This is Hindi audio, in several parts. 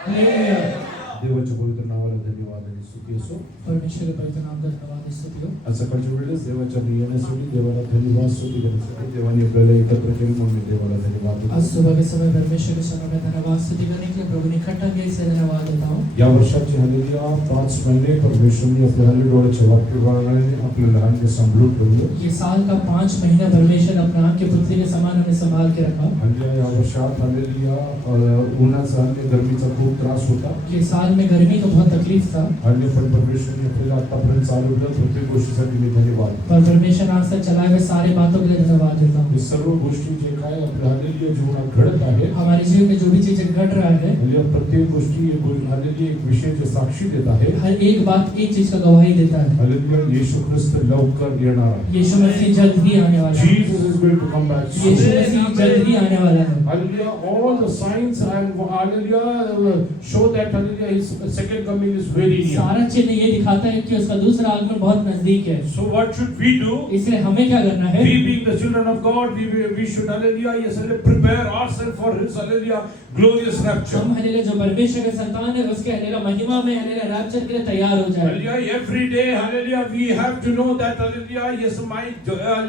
देवाच्या पवित्र नावाला धन्यवाद आणि स्तुती असो. परमेश्वर के पवित्र नाम का धन्यवाद स्तुति हो. आज सकाळच्या वेळेस देवाच्या येण्यासाठी देवाला धन्यवाद स्तुती करण्यासाठी देवाने आपल्याला एकत्र केले म्हणून मी देवाला धन्यवाद देतो. आज सुबह के समय परमेश्वर के समय में धन्यवाद स्तुति करने के लिए प्रभु ने इकट्ठा किया, इसलिए धन्यवाद देता हूँ. या वर्षाची हालेलुया 5 महिने परमेश्वरने आपल्या हालेलुया डोळ्याच्या वाक्यप्रमाणे आपल्या लहानचे सांभाळून ठेवले. ये साल का 5 महीना परमेश्वर अपने आँख के पुतले के समान हमें संभाल के रखा. हालेलुया या वर्षात हालेलुया उन्हाचा आणि गर्मीचा खूप त्रास होता. ये साल में गर्मी का बहुत तकलीफ था, हालेलुया पण परमेश्वरने आपल्याला आतापर्यंत चालवलं प्रत्येक गोष्टीसाठी मी धन्यवाद. पर परमेश्वर आज तक चलाए हुए सारे बातों के लिए धन्यवाद देता हूँ. हे सर्व गोष्टी जे काय आपल्या हालेलुया जीवनात घडत आहे हमारे जीवन में जो भी चीजें घट रहा है, हालेलुया प्रत्येक गोष्टी हालेलुया एक विषयाची साक्षी देत आहे. हर एक बात एक चीज का गवाही देता है. हालेलुया येशू ख्रिस्त लवकर येणार आहे. यीशु मसीह जल्द ही आने वाला है. Jesus is going to come back soon. यीशु मसीह जल्द ही आने वाला है. Hallelujah. All the signs and hallelujah show that hallelujah his second coming is very near. सारा चिन्ह ये दिखाता है कि उसका दूसरा आगमन बहुत नजदीक है. So what should we do? इसलिए हमें क्या करना है? We being the children of God, we should hallelujah, yes, hallelujah, prepare ourselves for his hallelujah glorious rapture. हम हालेलुया जो परमेश्वर के संतान है उसके हालेलुया महिमा में हालेलुया रैप्चर के लिए तैयार हो जाए. Hallelujah, every day hallelujah we have to know that hallelujah, yes, my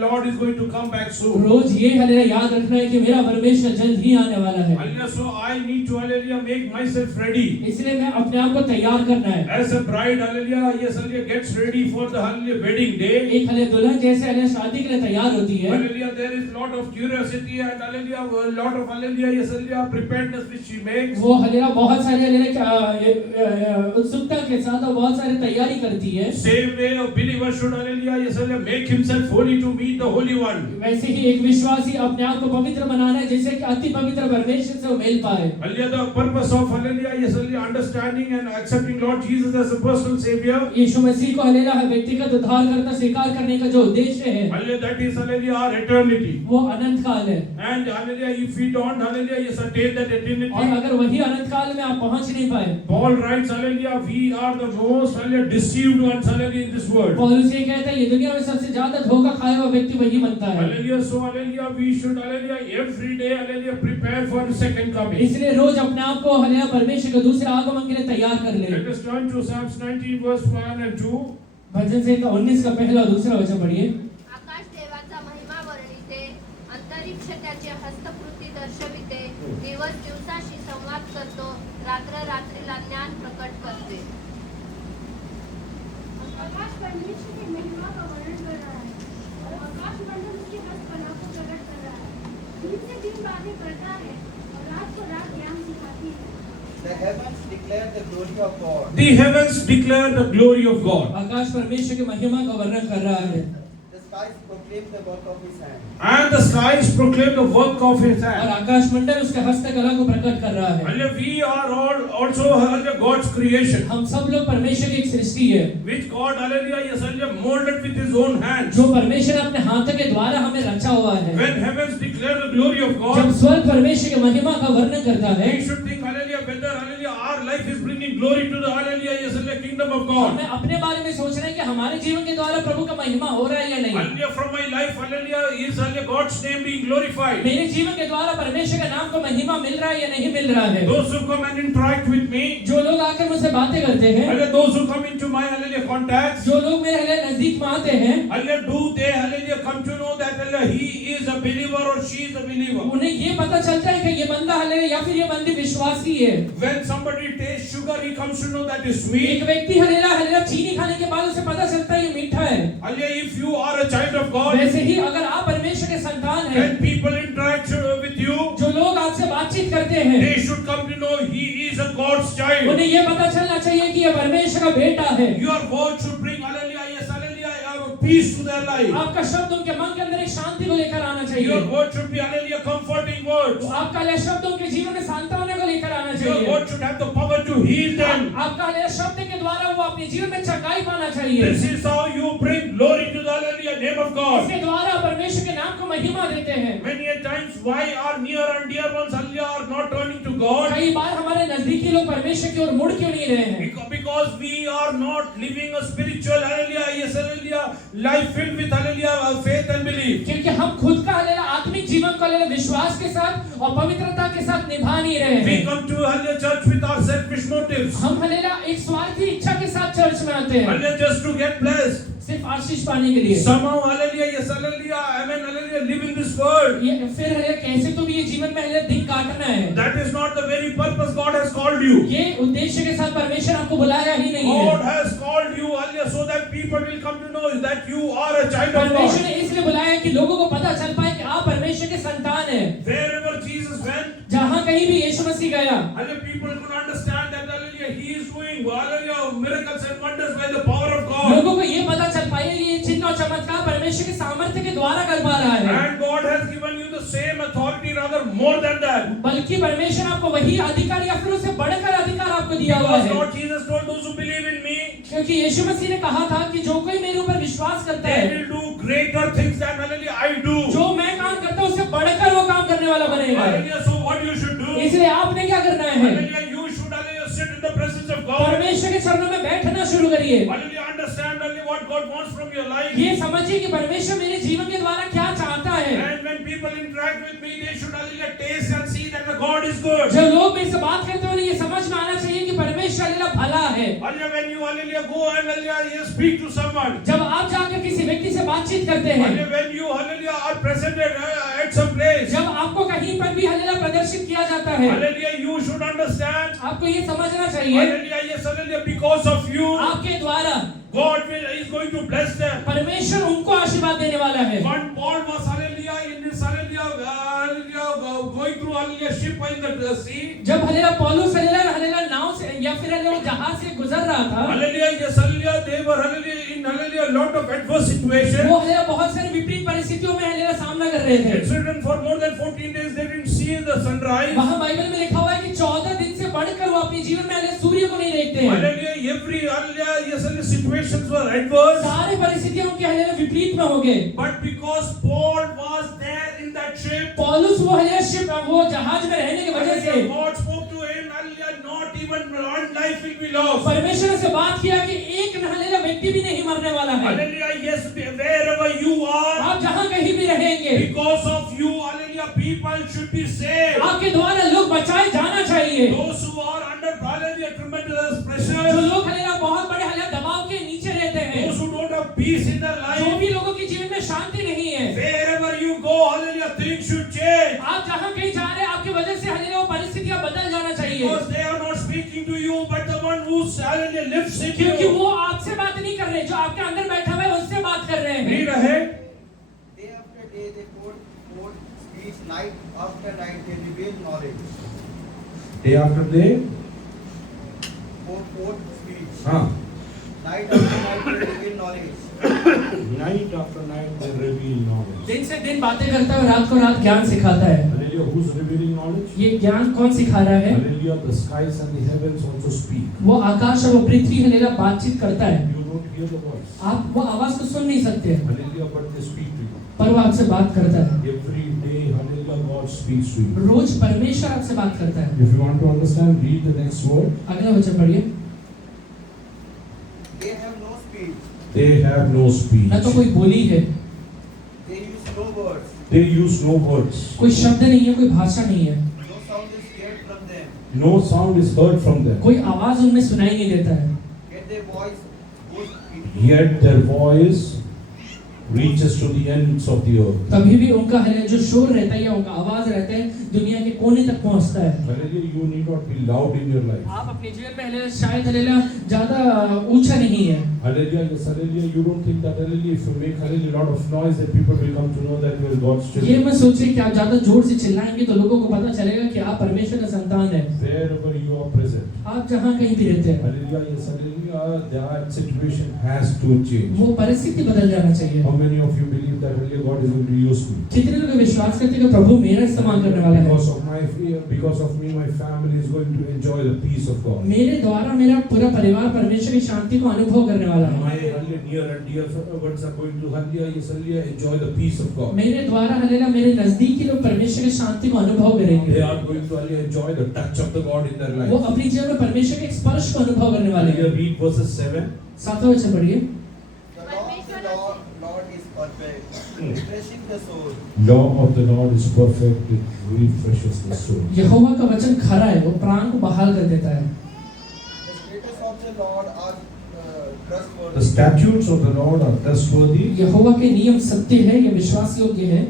Lord is going to come back soon. रोज ये हालेलुया याद रखना है कि मेरा परमेश्वर जल्द ही आने वाला है. Hallelujah, so I need to hallelujah make myself ready. इसलिए मैं अपने आप को तैयार करना है. As a bride hallelujah, yes, hallelujah gets ready for the hallelujah wedding day. एक हालेलुया दुल्हन जैसे हालेलुया शादी के लिए तैयार होती है. Hallelujah, there is lot of curiosity and hallelujah a lot of hallelujah, yes, hallelujah preparedness which she makes. वो हालेलुया बहुत सारे हालेलुया उत्सुकता के साथ और बहुत सारी तैयारी करती है. Same way a believer should hallelujah, yes, hallelujah make himself holy to meet the Holy One. वैसे ही एक विश्वासी अपने आप को पवित्र बनाना है जिससे कि अति पवित्र परमेश्वर से वो मेल पाए. Hallelujah, the purpose of hallelujah, yes, hallelujah understanding and accepting Lord Jesus as a personal savior. यीशु मसीह को हालेलुया व्यक्तिगत उद्धारकर्ता स्वीकार करने का जो उद्देश्य है, Hallelujah, that is hallelujah our eternity. वो अनंत काल है. And hallelujah, if we don't hallelujah, yes, attain that और eternity. अगर वही अनंत काल में आप पहुंच नहीं पाए, Paul writes hallelujah, we are the most hallelujah deceived ones hallelujah in this world. पौलुस ये कहता है ये दुनिया में सबसे ज्यादा धोखा खाया हुआ व्यक्ति वही बनता है. Hallelujah, so hallelujah, we should hallelujah every day hallelujah prepare for the second coming. इसलिए रोज अपने आप को हालेलुया परमेश्वर के दूसरे आगमन के लिए तैयार कर ले. Let us turn to Psalms 19 verse 1 and 2. भजन संहिता 19 का पहला और दूसरा वचन पढ़िए. आकाश देवाचा महिमा वर्णिते, अंतरिक्ष त्याची हस्तकृती दर्शविते, दिवस दिवसाशी संवाद करतो, रात्र रात्रीला ज्ञान प्रकट करते. आकाश परमेश्वर की महिमा का वर्णन कर रहा है और आकाश मंडल उसकी हस्तकला को प्रकट कर रहा है. दिन से दिन बातें करता है और रात को रात ज्ञान सिखाती है. The heavens declare the glory of God. The heavens declare the glory of God. आकाश परमेश्वर की महिमा का वर्णन कर रहा है. The skies proclaim the work of His hand. And the skies proclaim the work of his और hand. आकाश मंडल उसके हस्तकला को प्रकट कर रहा है. Hallelujah, we are all also hallelujah God's creation, हम सब लोग परमेश्वर की एक सृष्टि है which God hallelujah yes hallelujah molded with His own hands. जो परमेश्वर अपने हाथों के द्वारा हमें रचा हुआ है. When heavens declare the glory of जब God, स्वर्ग परमेश्वर की महिमा का वर्णन करता है, we should think hallelujah whether hallelujah our life is bringing glory to the hallelujah yes hallelujah kingdom of God. हमें अपने बारे में सोचना है कि हमारे जीवन के द्वारा प्रभु का महिमा हो रहा है या नहीं. Hallelujah, from my life hallelujah is hallelujah God's name being glorified. मेरे जीवन के द्वारा परमेश्वर का नाम को महिमा मिल रहा है या नहीं मिल रहा है. Those who come and interact with me, जो लोग आकर मुझसे बातें करते हैं, hallelujah those who come into my hallelujah contacts, जो लोग मेरे हालेलुया नजदीक में आते हैं, hallelujah do they hallelujah come to know that hallelujah he is a believer or she is a believer. उन्हें ये पता चलता है कि ये बंदा हालेलुया या फिर ये बंदी विश्वासी है. When somebody tastes sugar, he comes to know that is एक sweet. व्यक्ति हालेलुया चीनी खाने के बाद उसे पता चलता है ये मीठा है. Hallelujah, if you are a child of God, वैसे ही अगर आप परमेश्वर के संतान हैं, when people interact with you, जो लोग आपसे बातचीत करते हैं, they should come to know he is a God's child. उन्हें ये पता चलना चाहिए कि ये परमेश्वर का बेटा है. Your word should bring hallelujah, yes hallelujah, peace to their life. आपका शब्द उनके मन के अंदर एक शांति को लेकर आना चाहिए. Your word should be hallelujah comforting words. आपका ये शब्द उनके जीवन में सांत्वना को लेकर आना Your चाहिए. word should have the power to heal them. आपका ये शब्द के द्वारा वो अपने जीवन में चंगाई पाना चाहिए. This is how you bring glory to the hallelujah name of God. इसके द्वारा परमेश्वर के नाम को महिमा देते हैं. Many a times why our near and dear ones hallelujah are not turning to God? कई बार हमारे नजदीकी लोग परमेश्वर की ओर मुड़ क्यों नहीं रहे हैं? because we are not living a spiritual, hallelujah, yes, hallelujah, life filled with, hallelujah, faith and belief. क्योंकि हम खुद का हालेलुया आत्मिक जीवन को हालेलुया विश्वास के साथ और पवित्रता के साथ निभा नहीं रहे We हैं। come to, hallelujah, church with our selfish motives. हम हालेलुया एक स्वार्थी इच्छा के साथ चर्च में आते हैं, Hallelujah, just to get blessed. सिर्फ आशीष पाने के लिए। Somehow, hallelujah, yes, hallelujah, amen, hallelujah, live in this world. ये फिर हालेलुया कैसे तो भी ये जीवन में हालेलुया दिन काटना है। That is not the very purpose God has called you. ये उद्देश्य के साथ परमेश्वर आपको बुलाया ही नहीं God है। has called you, hallelujah, so that people will come to know that you are a child of परमेश्वर God. ने इसलिए बुलाया कि लोगों को पता चल पाए कि आप परमेश्वर के संतान हैं। Wherever Jesus went, जहाँ कहीं भी यीशु मसीह गया, hallelujah, people could understand that, hallelujah, he is doing, hallelujah, miracles and wonders by the power of God. लोगों को ये पता चल पाए कि ये चिन्ह और चमत्कार परमेश्वर के सामर्थ्य के द्वारा कर पा रहा है। And God has given you the same authority, rather more than that. बल्कि परमेश्वर आपको वही अधिकार या फिर उससे बढ़कर अधिकार आपको दिया हुआ Because है। Lord Jesus told those who believe in me, क्योंकि यीशु मसीह ने कहा था कि जो कोई मेरे ऊपर विश्वास करता they है, will do greater things than, hallelujah, I do. जो मैं काम करता हूँ उससे बढ़कर वो काम करने वाला बनेगा। Hallelujah, so what you should do? इसलिए आपने क्या करना है? Hallelujah, you should, hallelujah, sit in the presence of God. परमेश्वर के चरणों में बैठना शुरू करिए। Hallelujah, understand, hallelujah, what God wants from your life. ये समझिए कि परमेश्वर मेरे जीवन के द्वारा क्या चाहता है। And when people interact with me, they should, hallelujah, taste and see that the God is good. जब लोग मेरे से बात करते हैं, उन्हें ये समझ में आना चाहिए कि परमेश्वर हालेलुया भला है। Hallelujah, when you, hallelujah, go and, hallelujah, you speak to someone. जब आप जाकर किसी व्यक्ति से बातचीत करते हैं, Hallelujah, when you, hallelujah, are presented at some place. जब आपको कहीं पर भी हालेलुया प्रदर्शित किया जाता है, Hallelujah, you should understand. आपको ये समझना चाहिए, Hallelujah, yes, hallelujah, because of you, आपके द्वारा God is going to bless them. परमेश्वर उनको आशीर्वाद देने वाला है। When Paul was, hallelujah, in this, hallelujah, going through, hallelujah, ship in the sea. जब हालेलुया पौलुस हालेलुया नाव से या फिर हालेलुया वो जहाज से गुजर रहा था, Hallelujah, yes, hallelujah, they were, hallelujah, in, hallelujah, a lot of adverse situation. वो हालेलुया बहुत सारी विपरीत परिस्थितियों में हालेलुया सामना कर रहे थे। It's written for more than 14 days they didn't see the sunrise. वहाँ बाइबल में लिखा हुआ है कि 14 दिन से बढ़कर वो अपने जीवन में हालेलुया सूर्य को नहीं देखते हैं। Hallelujah, every, hallelujah, yes, hallelujah, situations were adverse. सारी परिस्थितियां उनके हालेलुया विपरीत में हो गए। But because Paul was there in that ship, पौलुस वो हालेलुया शिप वो जहाज में रहने की वजह से hallelujah, God spoke to him, hallelujah, not even one life will be lost. परमेश्वर से बात किया कि एक हालेलुया व्यक्ति भी नहीं मरने वाला है। Hallelujah, yes, wherever you are, आप जहाँ कहीं भी रहेंगे, because of you, hallelujah, people should be saved. आपके द्वारा लोग बचाए जाना चाहिए। Those who are under, hallelujah, tremendous जो pressure, लोग हालेलुया बहुत बड़े हालेलुया दबाव के नीचे रहते हैं, those who don't have peace in their जो life, भी लोगों के जीवन में शांति नहीं है, wherever you go, hallelujah, things should change. आप जहाँ कहीं जा रहे हैं आपकी वजह से हालेलुया वो परिस्थितियां बदल जाना चाहिए, Because they are not speaking to you, but the one who, hallelujah, lives in क्योंकि you. वो आपसे बात नहीं कर रहे, जो आपके अंदर बैठा हुआ है उससे बात कर रहे हैं। Read ahead. Day after day they poured speech, night after night they revealed knowledge. Day after day, Poured speech, हाँ, night after night they revealed knowledge. night after night they reveal knowledge. दिन से दिन बातें करता है और रात को रात ज्ञान सिखाता है। Hallelujah, who's revealing knowledge? ये ज्ञान कौन सिखा रहा है? Hallelujah, the skies and the heavens also speak. वो आकाश और वो पृथ्वी हालेलुया बातचीत करता है। You don't hear the voice. आप वो आवाज को सुन नहीं सकते, Hallelujah, but they speak to you. पर वो आपसे बात करता है। Every day, hallelujah, God speaks to you. रोज परमेश्वर आपसे बात करता है। If you want to understand, read the next word. अगला वचन पढ़िए। They have no speech, They have no speech. न तो कोई बोली है, they use no words, They use no words. कोई शब्द नहीं है, कोई भाषा नहीं है, no sound is heard from them, No sound is heard from them. कोई आवाज उनमें सुनाई नहीं देता है। yet their voice goes into Yet their voice reaches to the ends of the earth. तभी भी उनका हालेलुया जो शोर रहता है या उनका आवाज रहता है दुनिया के कोने तक पहुंचता है। Hallelujah, you need not be loud in your life. आप अपने जीवन में हालेलुया शायद हालेलुया ज्यादा ऊंचा नहीं है। Hallelujah, yes, hallelujah. You don't think that hallelujah, if you make hallelujah a lot of noise, that people will come to know that you are God's ये children. मत सोचिए कि आप ज्यादा जोर से चिल्लाएंगे तो लोगों को पता चलेगा कि आप परमेश्वर का संतान है। Wherever you are present. आप जहाँ कहीं भी रहते हैं, Hallelujah, yes, hallelujah. That situation has to change. वो परिस्थिति बदल जाना चाहिए। How many of you believe that hallelujah, God is going to use me? कितने लोग विश्वास करते हैं कि प्रभु मेरा इस्तेमाल करने वाला है? Because of me, my family is going to enjoy the peace of God. मेरे द्वारा मेरा पूरा परिवार परमेश्वर की शांति को अनुभव करने वाला है। My hallelujah, near and dear ones are going to, hallelujah, yes, hallelujah, enjoy the peace of God. मेरे द्वारा हालेलुया मेरे नजदीकी लोग परमेश्वर की शांति को अनुभव They करेंगे। are going to, hallelujah, enjoy the touch of the God in their वो life. अपनी जीवन में परमेश्वर के स्पर्श को अनुभव करने वाले Hallelujah, हैं। read verses 7. 7वां वचन पढ़िए। The Lord is perfect, refreshing the soul. Law of the Lord is perfect, it refreshes the soul. यहोवा का वचन खरा है, वो प्राण को बहाल कर देता है। The statutes of the Lord are trustworthy. The statutes of the Lord are trustworthy. यहोवा के नियम सत्य है, ये विश्वास योग्य है।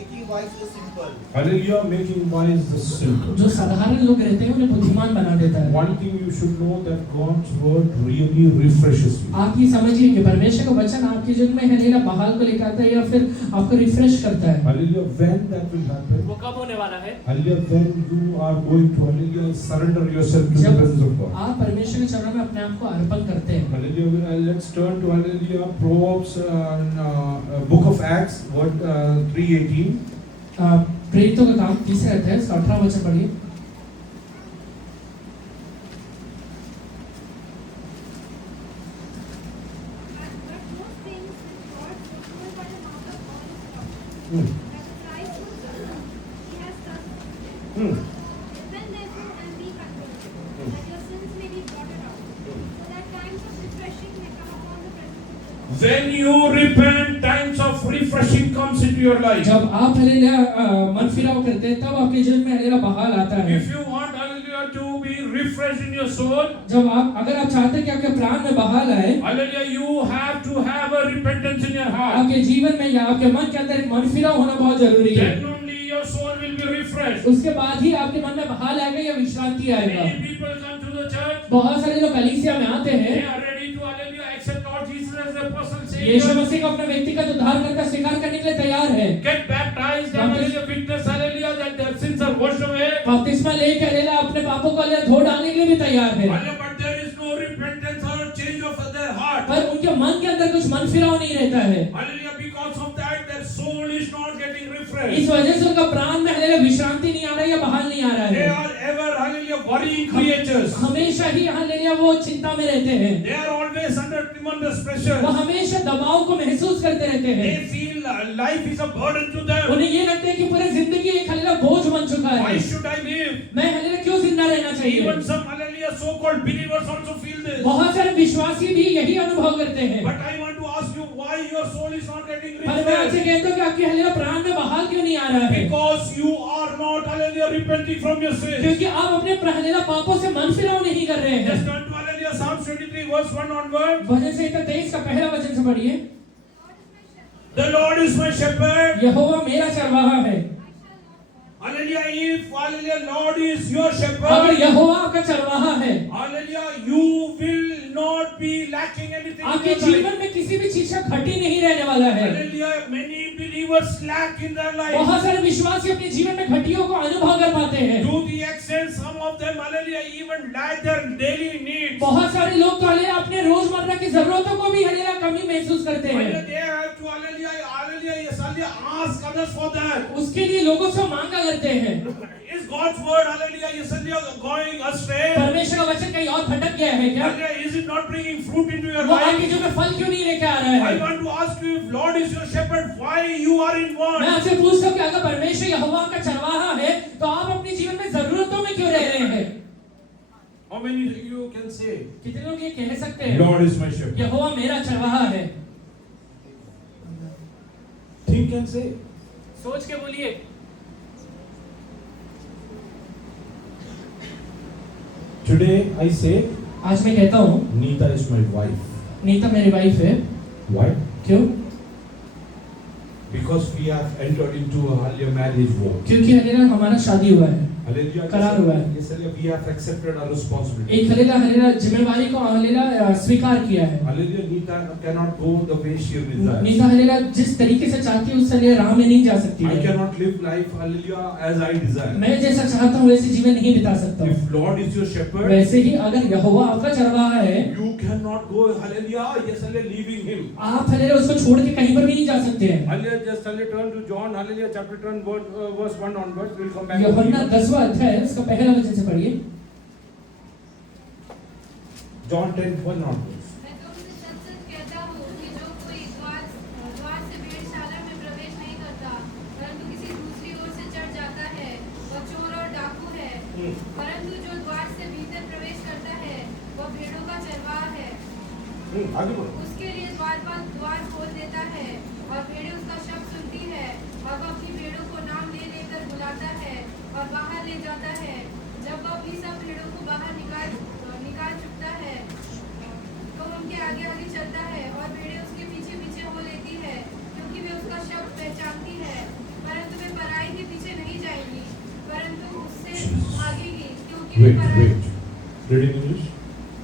Making wise the simple. Hallelujah, making wise the simple. जो साधारण लोग रहते हैं उन्हें बुद्धिमान बना देता है। One thing you should know that God's word really refreshes you. आप ये समझिए कि परमेश्वर का वचन आपके जीवन में हालेलुया बहाल को लेकर आता है या फिर आपको रिफ्रेश करता है। Hallelujah, when that will happen? वो कब होने वाला है? Hallelujah, when you are going to, hallelujah, surrender yourself to the जब presence of God. आप परमेश्वर के चरणों में अपने आप को अर्पण करते हैं। Hallelujah, let's turn to, hallelujah, Proverbs, book of Acts, word 3:18. प्रेरितों का काम 3 अध्याय 18वां वचन पढ़िए। But most things with God fulfilled by the mouth of all his prophets. Hmm. That the Christ will come, he has thus Hmm. Repent therefore and be converted, that your sins may be blotted out, so that times of refreshing may come upon the presence of the Lord. When you repent, times of refreshing comes into your life. जब आप हालेलुया मन फिराव करते हैं तब आपके जीवन में हालेलुया बहाल आता है। If you want, hallelujah, to be refreshed in your soul, जब आप अगर आप चाहते हैं कि आपके प्राण में बहाल आए, hallelujah, you have to have a repentance in your heart. आपके जीवन में या आपके मन के अंदर एक मन फिराव होना बहुत जरूरी है। Then only your soul will be refreshed. उसके बाद ही आपके मन में बहाल आएगा या विश्रांति आएगा। Many people come to the church, बहुत सारे लोग कलीसिया में आते they हैं, are ready to, hallelujah, accept Lord Jesus as their personal Yeshu Savior, मसीह को अपने व्यक्तिगत उद्धारकर्ता स्वीकार करने के लिए तैयार है। get baptized, and hallelujah, witness, hallelujah, that their sins are washed away. बपतिस्मा लेके हालेलुया अपने पापों को हालेलुया धो डालने के लिए भी तैयार है। Hallelujah, but there is no repentance or change of their heart. पर उनके मन के अंदर कुछ मन फिराव नहीं रहता है। Hallelujah, because of that, their soul is not getting refreshed. इस वजह से उनका प्राण में हालेलुया विश्रांति नहीं आ रहा है या बहाल नहीं आ रहा They है। are ever, hallelujah, worrying creatures. हमेशा ही हालेलुया वो चिंता में रहते हैं। They are always under tremendous वो pressure. हमेशा दबाव को महसूस करते रहते हैं। They feel life is a burden to them. उन्हें ये लगता है कि पूरी जिंदगी एक हालेलुया बोझ बन चुका Why है। should I live? मैं हालेलुया क्यों जिंदा रहना चाहिए? Even some, hallelujah, so-called believers also feel this. बहुत सारे विश्वासी भी यही अनुभव करते हैं। But I want to ask you, why your soul is not getting पर मैं आपसे refreshed? कहता हूँ कि आपके हालेलुया प्राण में बहाल क्यों नहीं आ रहा है? Because you are not, hallelujah, repenting from your sins. क्योंकि आप अपने हालेलुया पापों से मन फिराव नहीं कर रहे हैं। Just turn to, hallelujah, Psalms 23 verse 1 onward. भजन संहिता 23 का पहला वचन से पढ़िए। The Lord is my shepherd. यहोवा मेरा चरवाहा है। Hallelujah, if, hallelujah, Lord is your अगर shepherd, यहोवा आपका चरवाहा है, hallelujah, you will not be lacking anything in आपके your life. जीवन में किसी भी चीज का घटी नहीं रहने वाला है। Hallelujah, many believers lack in their life. बहुत सारे विश्वासी अपने जीवन में घटियों को अनुभव कर पाते हैं। To the extent some of them, hallelujah, even lack their daily needs. बहुत सारे लोग तो हालेलुया अपने रोजमर्रा की जरूरतों को भी हालेलुया कमी महसूस करते Hallelujah, हैं। they have to, hallelujah, hallelujah, yes, hallelujah, ask others for that. उसके लिए लोगों से मांगा करते हैं। Is God's word, hallelujah, yes, hallelujah, going astray? परमेश्वर का वचन कहीं और भटक गया है क्या? Hallelujah, is it not bringing fruit into your वो आपके life? जीवन में फल क्यों नहीं लेके आ रहा I है? want to ask you, if Lord is your shepherd, why you are in मैं want? आपसे पूछता हूँ कि अगर परमेश्वर यहोवा का चरवाहा है तो आप अपने जीवन में जरूरतों में क्यों रह रहे हैं? How many you can say, कितने लोग ये कह सकते हैं? Lord is my shepherd? यहोवा मेरा चरवाहा है। Think and say. सोच के बोलिए। Today I say, आज मैं कहता हूँ Neeta is my wife. Nita मेरी वाइफ है। Why? क्यों? Because we have entered into a hallelujah marriage vow. क्योंकि हालेलुया हमारा शादी हुआ है। Hallelujah. करार हुआ है। Yes, hallelujah. We have accepted our responsibility. एक हालेलुया जिम्मेवारी को हालेलुया स्वीकार किया है। Hallelujah. Neeta cannot go the way she desires. Nita hallelujah जिस तरीके से चाहती है उस लिए राह में नहीं जा सकती I है। cannot live life, hallelujah, as I desire. मैं जैसा चाहता हूँ वैसे जीवन नहीं बिता सकता हूँ। If Lord is your shepherd, वैसे ही अगर यहोवा आपका चरवाहा है, you cannot go, hallelujah, yes, hallelujah, leaving him. आप हालेलुया उसको छोड़ के कहीं पर भी नहीं जा सकते हैं। Hallelujah, just hallelujah, turn to John, hallelujah, chapter 10, verse 1 onwards. We'll come back to यूहन्ना you. 10वां अध्याय उसका पहला वचन से पढ़िए। John 10, 1 onwards. मैं तुमसे सच सच कहता हूँ आगे बढ़ो। उसके लिए द्वार खोल देता है और भेड़ें उसका शब्द सुनती है और वह अपनी भेड़ों को नाम ले लेकर बुलाता है और बाहर ले जाता है। जब वह अपनी सब भेड़ों को बाहर निकाल चुकता है तो उनके आगे आगे चलता है और भेड़ें उसके पीछे पीछे हो लेती है क्योंकि वे उसका शब्द पहचानती है। परंतु वे पराई के पीछे नहीं जाएंगी परंतु उससे भागेगी क्योंकि वे Wait, पराई। wait. Reading English?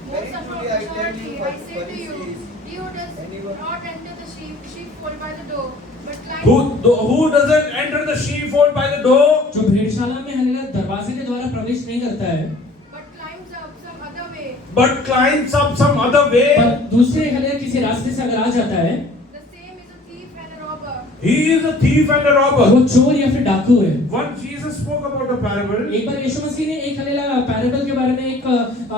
Very truly I tell you, I but say to you, Pharisees, he who does anyone not enter the sheepfold by the door, but climbs Who doesn't enter the sheepfold by the door? जो भेड़शाला में हालेलुया दरवाजे के द्वारा प्रवेश नहीं करता है but climbs up some other way, But climbs up some other way. पर दूसरे हालेलुया किसी रास्ते से अगर आ जाता है the same is a thief and a robber. He is a thief and a robber. वो चोर या फिर डाकू है। Once Jesus spoke about a parable एक बार यीशु मसीह ने एक हालेलुया पैराबल के बारे में एक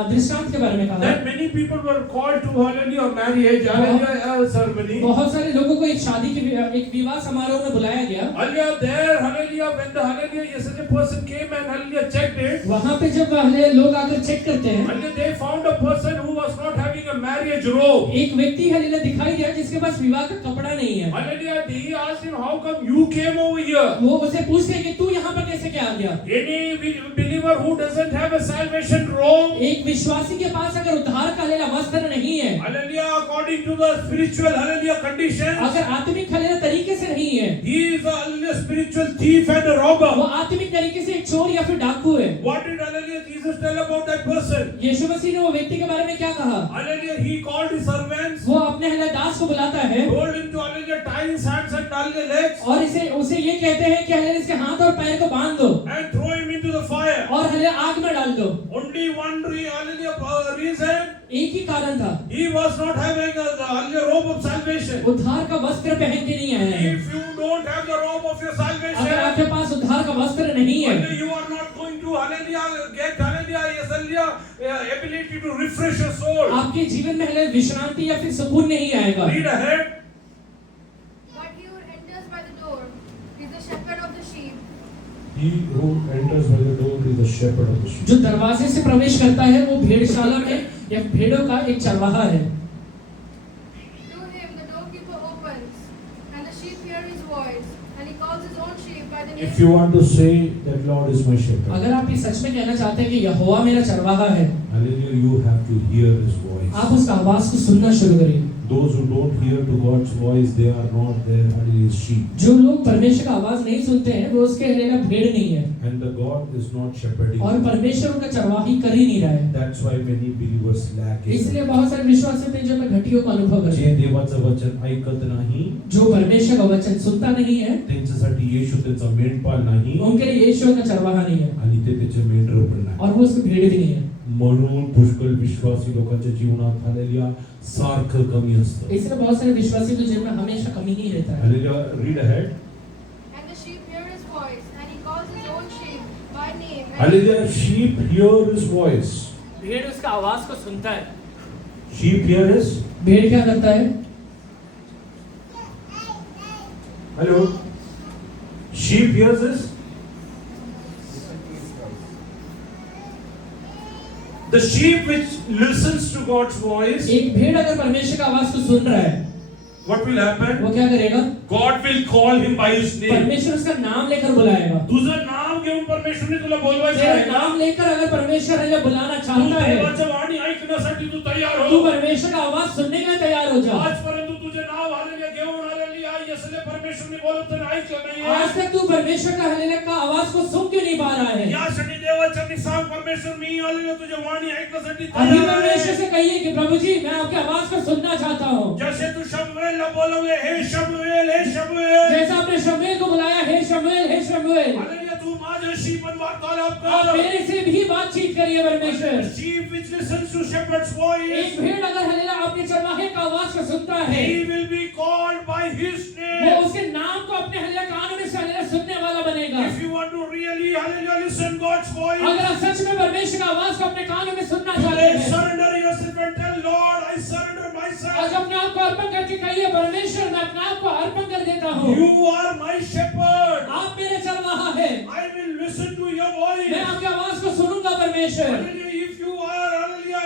दृष्टांत के बारे में कहा that many people were called to hallelujah marriage ceremony. बहुत सारे लोगों को एक शादी के एक विवाह समारोह में बुलाया गया। Hallelujah there hallelujah when the hallelujah yesterday person came and hallelujah checked it. वहाँ पे जब हालेलुया लोग आकर चेक करते हैं Hallelujah they found a person who was not having a marriage robe. एक व्यक्ति हालेलुया दिखाई दिया जिसके पास विवाह का कपड़ा नहीं है। Hallelujah he asked him how come you came over here? वो उसे पूछते हैं कि तू यहाँ पर कैसे क्या आ गया? Any believer who doesn't have a salvation robe, एक विश्वासी के पास अगर उद्धार का हालेलुया वस्त्र नहीं है, hallelujah according to the spiritual hallelujah conditions, अगर आत्मिक हालेलुया तरीके से नहीं है, he is a hallelujah spiritual thief and a robber. वो आत्मिक तरीके से एक चोर या फिर डाकू है। What did hallelujah Jesus tell about that person? यीशु मसीह ने वो व्यक्ति के बारे में क्या कहा? Hallelujah he called his servants, वो अपने हालेलुया दास को बुलाता है told him to hallelujah tie his hands and hallelujah legs और उसे ये कहते हैं कि हालेलुया इसके हाथ और पैर को बांध दो and throw him into the fire. और हालेलुया आग में डाल दो। Only one hallelujah reason, एक ही कारण था, he was not having a hallelujah robe of salvation. उद्धार का वस्त्र पहन के नहीं आया है। If you don't have the robe of your अगर salvation, आपके पास उद्धार का वस्त्र नहीं है hallelujah, you are not going to hallelujah get hallelujah yes hallelujah ability to refresh your soul. आपके जीवन में हालेलुया विश्रांति या फिर सुकून नहीं आएगा। Read ahead. But he who enters by the door is the shepherd of the sheep. He who enters by the door is the shepherd of the sheep. जो दरवाजे से प्रवेश करता है वो भेड़शाला में या भेड़ों का एक चरवाहा है। To him the doorkeeper opens, and the sheep hear his voice, and he calls his own sheep by the name. If you want to say that Lord is my shepherd, अगर आप ये सच में कहना चाहते हैं कि यहोवा मेरा चरवाहा है, hallelujah, you have to hear his voice. आप उसका आवाज को सुनना शुरू करिए। Those who don't hear to God's voice, they are not their hallelujah sheep. जो लोग परमेश्वर का आवाज नहीं सुनते हैं वो उसके हालेलुया भेड़ नहीं है And the God is not shepherding. और परमेश्वर उनका चरवाही कर ही नहीं रहा है। That's why many believers lack it. इसलिए बहुत सारे विश्वासी हैं जो में घटियों का अनुभव करते जे हैं, देवाचं वचन ऐकत नाही, जो परमेश्वर का वचन सुनता नहीं है, त्यांच्यासाठी येशू त्यांचा मेंढपाळ नाही उनके लिए यीशु का चरवाहा नहीं है आणि ते त्याचे मेंढर पण नाही. और वो उसकी भेड़ भी नहीं है। म्हणून पुष्कळ विश्वासी लोकांच्या जीवनात हालेलुया सारखं कमी असतं. इसलिए बहुत सारे विश्वासी के जीवन में हमेशा कमी ही रहता है। Hallelujah. Read ahead. And the sheep hear his voice, and he calls his own sheep by name. And hallelujah. Sheep hear his voice. भेड़ उसका आवाज को सुनता है। Sheep hear his. भेड़ क्या करता है? Hello. Sheep hears his. The sheep which listens to God's voice, एक भेड़ अगर परमेश्वर का आवाज को सुन रहा है, what will happen? वो क्या करेगा? God will call him by his name. परमेश्वर उसका नाम लेकर बुलाएगा। तुझं नाव घेऊन परमेश्वरने तुला बोलवायचं तेरा आहे का? नाम लेकर अगर परमेश्वर हमें बुलाना तू चाहता है, देवाचं वाणी ऐकण्यासाठी तू तयार तू हो. परमेश्वर का आवाज सुनने का तैयार हो जा। आजपर्यंत तुझे नाव हालेलुया घेऊन आलेली आहे यसले परमेश्वरने बोलवताना ऐकलं नाहीये. आज तक तू परमेश्वर का हालेलुया का आवाज को सुन क्यों नहीं पा रहा है? यासाठी देवाच्या मी सांग परमेश्वर मी आलेलो तुझे वाणी ऐकण्यासाठी अभी तयार परमेश्वर आहे. से कहिए कि प्रभु जी मैं आपकी आवाज को सुनना चाहता हूँ। जैसे तू शमूएलला बोलवले हे शमूएल हे शमूएल. जैसा आपने शमूएल को बुलाया, हे शमूएल, हे शमूएल, हालेलुया तू माझ्याशी पण वार्तालाप आप कर. मेरे से भी बातचीत करिए परमेश्वर। Sheep which listens to shepherd's voice, एक भेड़ अगर हालेलुया आपके चरवाहे का आवाज को सुनता है, he will be called by his वो name. उसके नाम को अपने हालेलुया कानों में से हालेलुया सुनने वाला बनेगा। If you want to really hallelujah listen God's voice, अगर आप सच में परमेश्वर का आवाज को अपने कानों में सुनना चाहते today हैं, surrender yourself and tell Lord I surrender आज myself. अपने आप को अर्पण करके कहिए परमेश्वर मैं अपने आप को अर्पण कर देता हूँ। You are my shepherd. आप मेरे चरवाहा है, I will listen to your मैं voice. आपकी आवाज को सुनूंगा परमेश्वर। Hallelujah. If you are hallelujah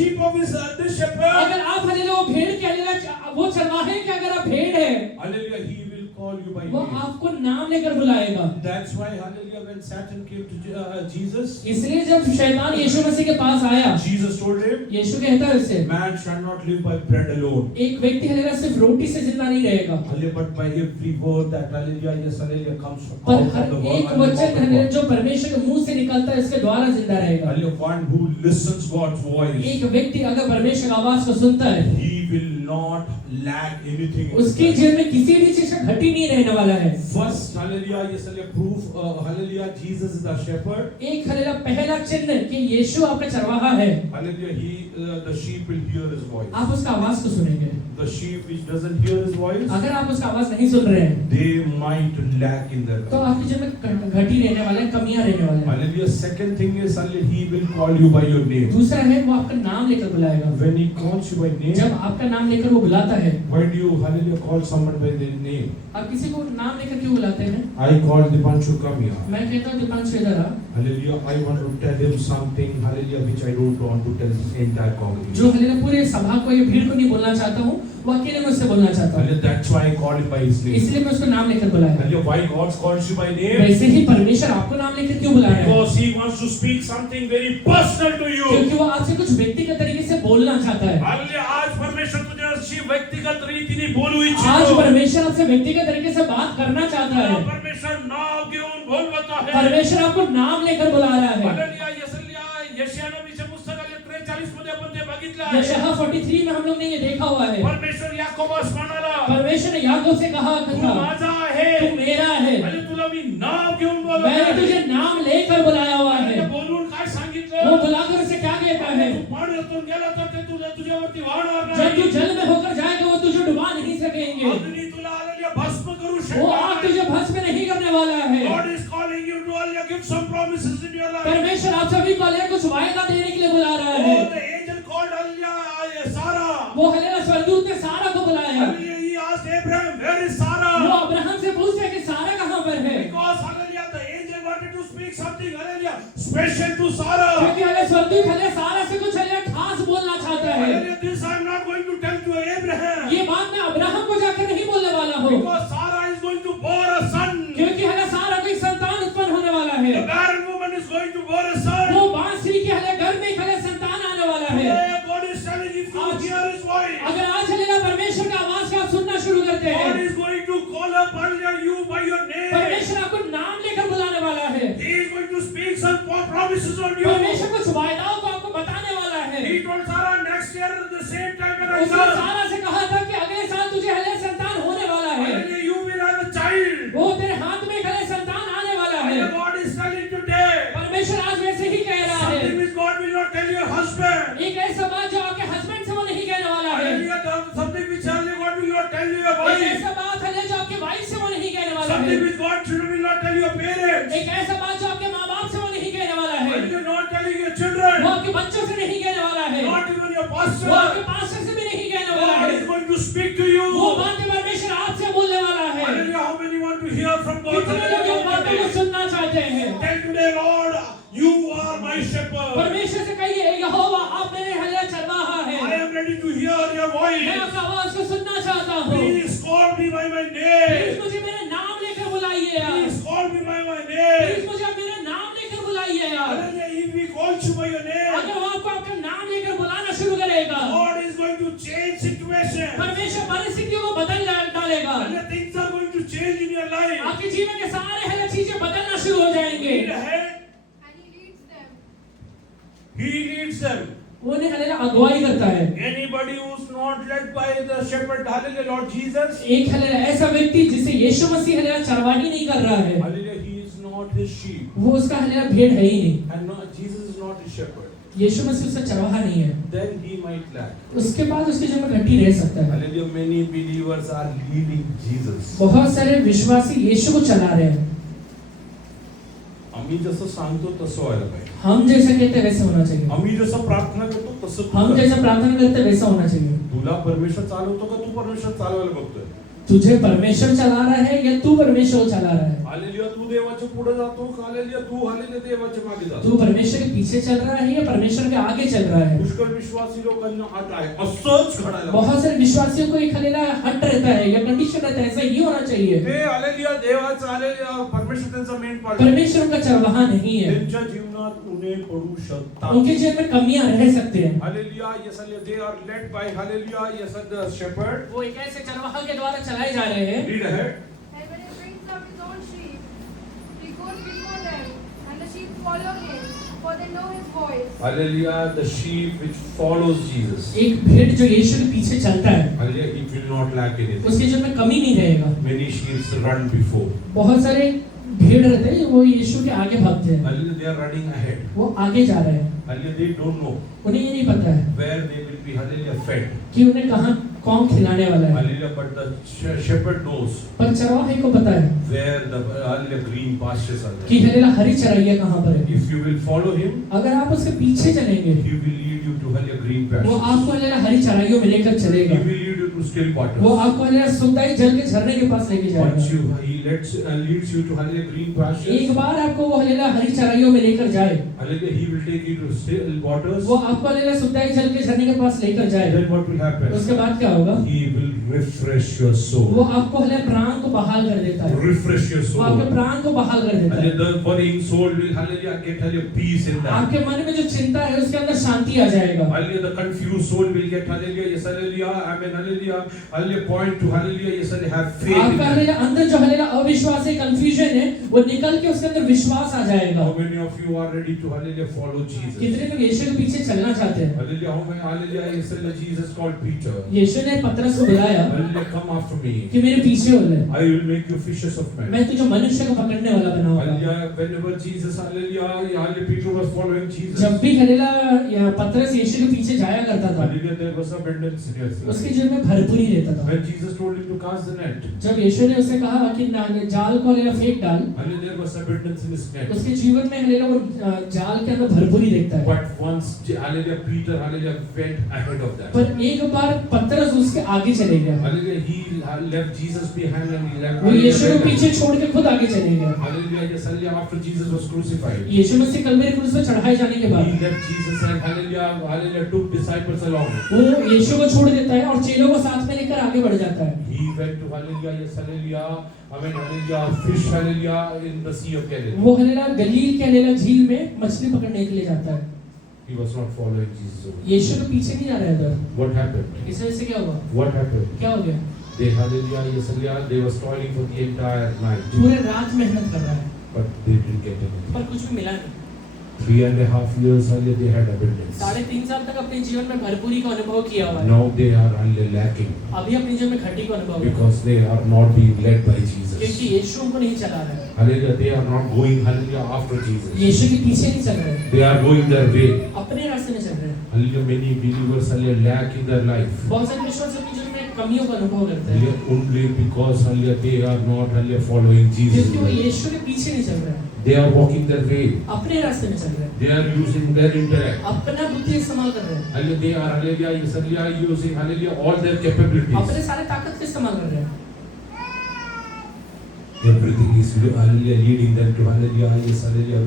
sheep of his this shepherd, अगर आप हालेलुया वो भेड़ के हालेलुया वो चरवाहे के अगर आप भेड़ है, hallelujah, he will call you by वो name. आपको नाम लेकर बुलाएगा. That's why, hallelujah, when Satan came to Jesus, इसलिए जब शैतान यीशु मसीह के पास आया, Jesus told him, यीशु कहता है उससे, man shall not live by bread alone, एक व्यक्ति हालेलुया सिर्फ रोटी से जिंदा नहीं रहेगा, hallelujah, but by every word that, hallelujah, yes, hallelujah, comes पर out हर of the एक word, वचन हालेलुया जो परमेश्वर के मुंह से निकलता है उसके द्वारा जिंदा रहेगा. hallelujah, one who listens God's voice, एक व्यक्ति अगर परमेश्वर की आवाज को सुनता है, he will not lack anything. उसके जीवन में किसी भी चीज का घटी नहीं रहने वाला है. First, hallelujah, yes, hallelujah, proof, hallelujah, Jesus is the shepherd. एक हालेलुया पहला चिन्ह कि यीशु आपका चरवाहा है. Hallelujah, the sheep will hear his voice. आप उसका आवाज को सुनेंगे. The sheep which doesn't hear his voice, अगर आप उसका आवाज नहीं सुन रहे हैं, they might lack in their तो life. आपके जीवन में घटी रहने वाला है, कमियां रहने वाला है. Hallelujah. Second thing is, hallelujah, he will call you by your name. दूसरा है वो आपका नाम लेकर बुलाएगा. When he calls you by name, जब आपका नाम लेकर वो बुलाता है, why do you, hallelujah, call someone by their name? आप किसी को नाम लेकर क्यों बुलाते हैं? I call Dipanshu, come here. मैं कहता हूँ दीपांशु इधर आ. Hallelujah, I want to tell him something, hallelujah, which I don't want to tell the entire congregation. जो हालेलुया पूरे सभा को या भीड़ को नहीं बोलना चाहता हूँ, वो अकेले मुझसे बोलना चाहता हूँ. Hallelujah, that's why I call him by his name. इसलिए मैं उसको नाम लेकर बुलाया. Hallelujah, why God calls you by name? वैसे ही परमेश्वर आपको नाम लेकर क्यों बुलाया है? Because he wants to speak something very personal to you. क्योंकि वो आपसे कुछ व्यक्तिगत तरीके से बोलना चाहता है. हालेलुया, आज परमेश्वर तुझे अच्छी व्यक्तिगत रीतीने बोलू आज इच्छितो. परमेश्वर आपसे व्यक्तिगत तरीके से बात करना चाहता है. परमेश्वर नाव घेऊन बोलवत आहे. परमेश्वर आपको नाम लेकर बुला रहा है. हालेलुया, यशाया नबीच्या पुस्तकाच्या 43 मध्ये आपण ते बघितलं आहे. यशाया 43 में हम लोग ने ये देखा हुआ है. परमेश्वर याकोबस म्हणाला, परमेश्वर ने याकूब से कहा तू था, माझा आहे, तू मेरा है, आणि तुला मी नाव घेऊन बोलवत मैंने आहे. तुझे नाम लेकर बुलाया हुआ आणि ते है. बोलून काय वो सांगितलं? बुलाकर उसे क्या कहता है? तू पाण्यातून गेला तर ते तुझ्यावरती वाहणार जब तू नाही. जल में होकर जाएगा वो तुझे डुबा नहीं सकेंगे. अग्नी तुला हालेलुया भस्म करू वो आग शकतो. तुझे भस्म नहीं करने वाला है. God is calling you to hallelujah, give some promises in your life. परमेश्वर आप सभी को हालेलुया कुछ वायदा देने के लिए बुला रहा Oh, है. the angel called hallelujah Sarah. वो हालेलुया स्वर्गदूत ने सारा को बुलाया. Hallelujah, he asked Abraham, where is Sarah? वो अब्राहम से पूछते हैं कि सारा कहाँ पर है? Because hallelujah, the angel wanted to speak something hallelujah special to Sarah. क्योंकि हालेलुया स्वर्गदूत हालेलुया सारा से कुछ हालेलुया खास बोलना चाहता है. Hallelujah, this I'm not going to tell to Abraham. ये बात मैं अब्राहम को जाकर नहीं बोलने वाला हूँ. Because Sarah is going to bore a son. क्योंकि हालेलुया सारा को एक संतान उत्पन्न होने वाला The है. barren woman is going to bore a son. वो बांसुरी के हालेलुया घर में एक हालेलुया संतान आने वाला है. Today God is telling you to hear his voice. अगर आज हालेलुया परमेश्वर की आवाज को आप सुनना शुरू करते God हैं, is going to call up hallelujah you by your name. परमेश्वर आपको नाम लेकर बुलाने वाला है. He is going to speak some promises on you. परमेश्वर कुछ वायदाओं को आपको बताने वाला है. He told Sarah next year at the same time when I उसने come. सारा से कहा था कि अगले साल तुझे हालेलुया संतान होने वाला है. Hallelujah, you will have a child. वो तेरे हाथ में एक हालेलुया संतान आने वाला है. And God is telling today. परमेश्वर आज वैसे ही कह रहा है. Something which God will not tell your husband. एक ऐसा बात जो आपके हस्बैंड से वो नहीं कहने वाला है. Hallelujah, something which only God will not tell you your एक wife. ऐसा बात है जो आपके वाइफ से वो नहीं कहने वाला Something है. which God will not tell your parents. एक ऐसा बात जो आपके माँ बाप से वो नहीं कहने वाला है. Hallelujah, not telling your वो children. आपके बच्चों से नहीं कहने वाला है. Not even your वो आपके pastor. पास्टर से भी नहीं कहने वाला God है. is going to speak to you. वो बातें परमेश्वर आपसे बोलने वाला है. Hallelujah, how many want to hear from God? कितने लोग इन बातों को सुनना चाहते हैं? Tell today, Lord, you are my shepherd. परमेश्वर से कहिए, यहोवा आप मेरे हालेलुया चरवाहा I है. am ready to hear your मैं voice. आपकी आवाज को सुनना चाहता हूँ. Please call me by my please name. मुझे मेरे नाम लेकर बुलाइए आप. Please call me by my please name. मुझे आप मेरे नाम लेकर बुलाइए आप. Hallelujah, if we call you by your name, अगर वो आपको आपका नाम लेकर बुलाना शुरू करेगा, God is going to change situation. परमेश्वर परिस्थितियों को बदल डालेगा. Hallelujah, things are going to change in your life. आपके जीवन के सारे हालेलुया चीजें बदलना शुरू हो जाएंगे. Lead ahead. And he leads them. He leads them. वो उन्हें हालेलुया अगुवाई करता है. Anybody who's not led by the shepherd, hallelujah, Lord Jesus, एक हालेलुया ऐसा व्यक्ति जिसे यीशु मसीह हालेलुया चरवाही नहीं कर रहा है, hallelujah, he is not his sheep. वो उसका हालेलुया भेड़ है ही नहीं. And not, Jesus is not his shepherd. यीशु मसीह उसका चरवाहा नहीं है. Then he might lack. उसके बाद उसके जीवन में घटी रह सकता है. Hallelujah, many believers are leading Jesus. बहुत सारे विश्वासी यीशु को चला रहे हैं. आम्ही जसं सांगतो तसं व्हायला पाहिजे. हम जैसा कहते हैं वैसा होना चाहिए. आम्ही जसं प्रार्थना करतो तसं तू हम कर. जैसा प्रार्थना करते हैं वैसा होना चाहिए. तुला परमेश्वर चालवतो का तू परमेश्वर चालवायला बघतोय? तुझे परमेश्वर चला रहा है या तू परमेश्वर को चला रहा है? हालेलुया, तू देवाच्या पुढे जातो का हालेलुया तू हालेलुया देवाच्या मागे जातो? तू परमेश्वर के पीछे चल रहा है या परमेश्वर के आगे चल रहा है। पुष्कळ विश्वासी लोकांना हट आहे असंच घडायला बहुत सारे विश्वासियों को एक हलेला हट रहता है या कंडीशन रहता है, ऐसा ही होना चाहिए। ते हालेलुया देवाचा हालेलुया परमेश्वर त्यांचा मेन पार्ट परमेश्वर का चरवाहा नहीं है, त्यांच्या जीवनात उन्हे पडू शकतात। उनके जीवन में कमियां रह सकते हैं। Hallelujah yes they are led by hallelujah yes the shepherd. वो एक ऐसे चरवाहा के द्वारा चलाए जा रहे हैं। Read ahead. And when he brings out his own sheep, he goes before them, and the sheep follow him, for they know his voice. Hallelujah the sheep which follows Jesus. एक भेड़ जो यीशु के पीछे चलता है, hallelujah it will not lack anything. उसके जीवन में कमी नहीं रहेगा। Many sheeps run before. बहुत सारे भेड़ रहते हैं वो यीशु के आगे भागते हैं, hallelujah they are running ahead. वो आगे जा रहे हैं। हालेलुया दे डोंट नो उन्हें ये नहीं पता है where they will be hallelujah fed. कि उन्हें कहाँ कौन खिलाने वाला है, hallelujah but the shepherd knows पर चरवाहे को पता है where the hallelujah green pastures are कि हलेला हरी चराइयाँ कहाँ पर है। If you will follow him अगर आप उसके पीछे चलेंगे, he will lead you to hallelujah green वो पास्चर्स। आपको हलेला हरी चराइयों में लेकर he चलेगा। will lead you to still वो waters। आपको हलेला सुखदाई जल के झरने के पास लेके once जाएगा। he leads you to hallelujah green pastures, एक बार आपको वो हलेला हरी चराइयों में लेकर जाए, hallelujah he will take you to still waters। वो आपको हलेला सुखदाई जल के झरने के पास लेकर जाए, then what will happen? उसके बाद क्या होगा? He will refresh your वो soul। आपको हलेला प्राण को बहाल कर देता है, refresh your वो आपके soul। प्राण को बहाल कर देता है। Hallelujah the worrying soul will hallelujah get hallelujah peace in that। आपके मन में जो चिंता है उसके अंदर शांति आ जाएगा। Hallelujah the confused soul will get hallelujah yes hallelujah amen hallelujah hallelujah point to hallelujah yes hallelujah have faith in आपका that। हलेला अंदर जो हलेला अविश्वास है, कंफ्यूजन है, वो निकल के उसके अंदर विश्वास आ जाएगा। how many of you are ready to hallelujah follow Jesus? कितने लोग यीशु के पीछे चलना चाहते हैं? Hallelujah how many hallelujah yes hallelujah Jesus called Peter। यीशु ने पतरस को बुलाया हालेलुया come after me। कि मेरे पीछे हो ले, I will make you fishers of men। मैं तुझे मनुष्य को पकड़ने वाला बनाऊंगा। Hallelujah whenever Jesus hallelujah hallelujah Peter was following Jesus। जब भी हलेला या पतरस यीशु के पीछे जाया करता था, hallelujah there was abundance in his life। उसके जीवन में भरपूरी रहता था। when Jesus told him to cast the net, जब यीशु ने उसे कहा कि जाल को हलेला फेंक डाल, hallelujah there was abundance in his net। उसके जीवन में हलेला वो जाल के अंदर भरपूरी देखता है। but once hallelujah Peter hallelujah went ahead of that। पर एक बार पतरस उसके आगे चले गया, hallelujah he left Jesus behind and he left वो यीशु को पीछे छोड़ के खुद आगे चले गया। Hallelujah yes hallelujah after Jesus was crucified, यीशु मसीह कलवरी क्रूस पे चढ़ाए जाने के he बाद left Jesus and hallelujah took disciples along। वो यीशु को छोड़ देता है और चेलों को साथ में लेकर आगे बढ़ जाता है। he went to hallelujah yes hallelujah amen hallelujah fish hallelujah in the sea of Galilee। वो हलेला गलील के हलेला झील में मछली पकड़ने के लिए जाता है। he was not following Jesus over। यीशु के पीछे नहीं जा रहा है इधर। what happened? इस वजह से क्या हुआ? what happened? क्या हो गया? they hallelujah yes hallelujah they were toiling for the entire night पूरे रात मेहनत कर रहा है but they didn't get anything। पर कुछ भी मिला नहीं। 3.5 years hallelujah they had abundance। 3.5 साल तक अपने जीवन में भरपूरी का अनुभव किया हुआ है, now they are hallelujah lacking अभी अपने जीवन में घटी का अनुभव है because they are not being led by Jesus। क्योंकि यीशु उनको नहीं चला रहा है। Hallelujah they are not going hallelujah after Jesus। यीशु के पीछे नहीं चल रहे, they are going their way। अपने रास्ते में चल रहे हैं। Hallelujah many believers hallelujah lack in their life बहुत सारे विश्वासी अपने जीवन में कमियों का अनुभव करते हैं only because hallelujah they are not hallelujah following Jesus। क्योंकि वो यीशु के पीछे नहीं चल रहे हैं, they are walking their way। अपने रास्ते में चल रहे हैं, they are using their intellect। अपना बुद्धि इस्तेमाल कर रहे हैं, hallelujah they are hallelujah yes hallelujah using hallelujah all their capabilities। अपने सारे ताकत का इस्तेमाल कर रहे हैं। everything is hallelujah leading them to hallelujah yes hallelujah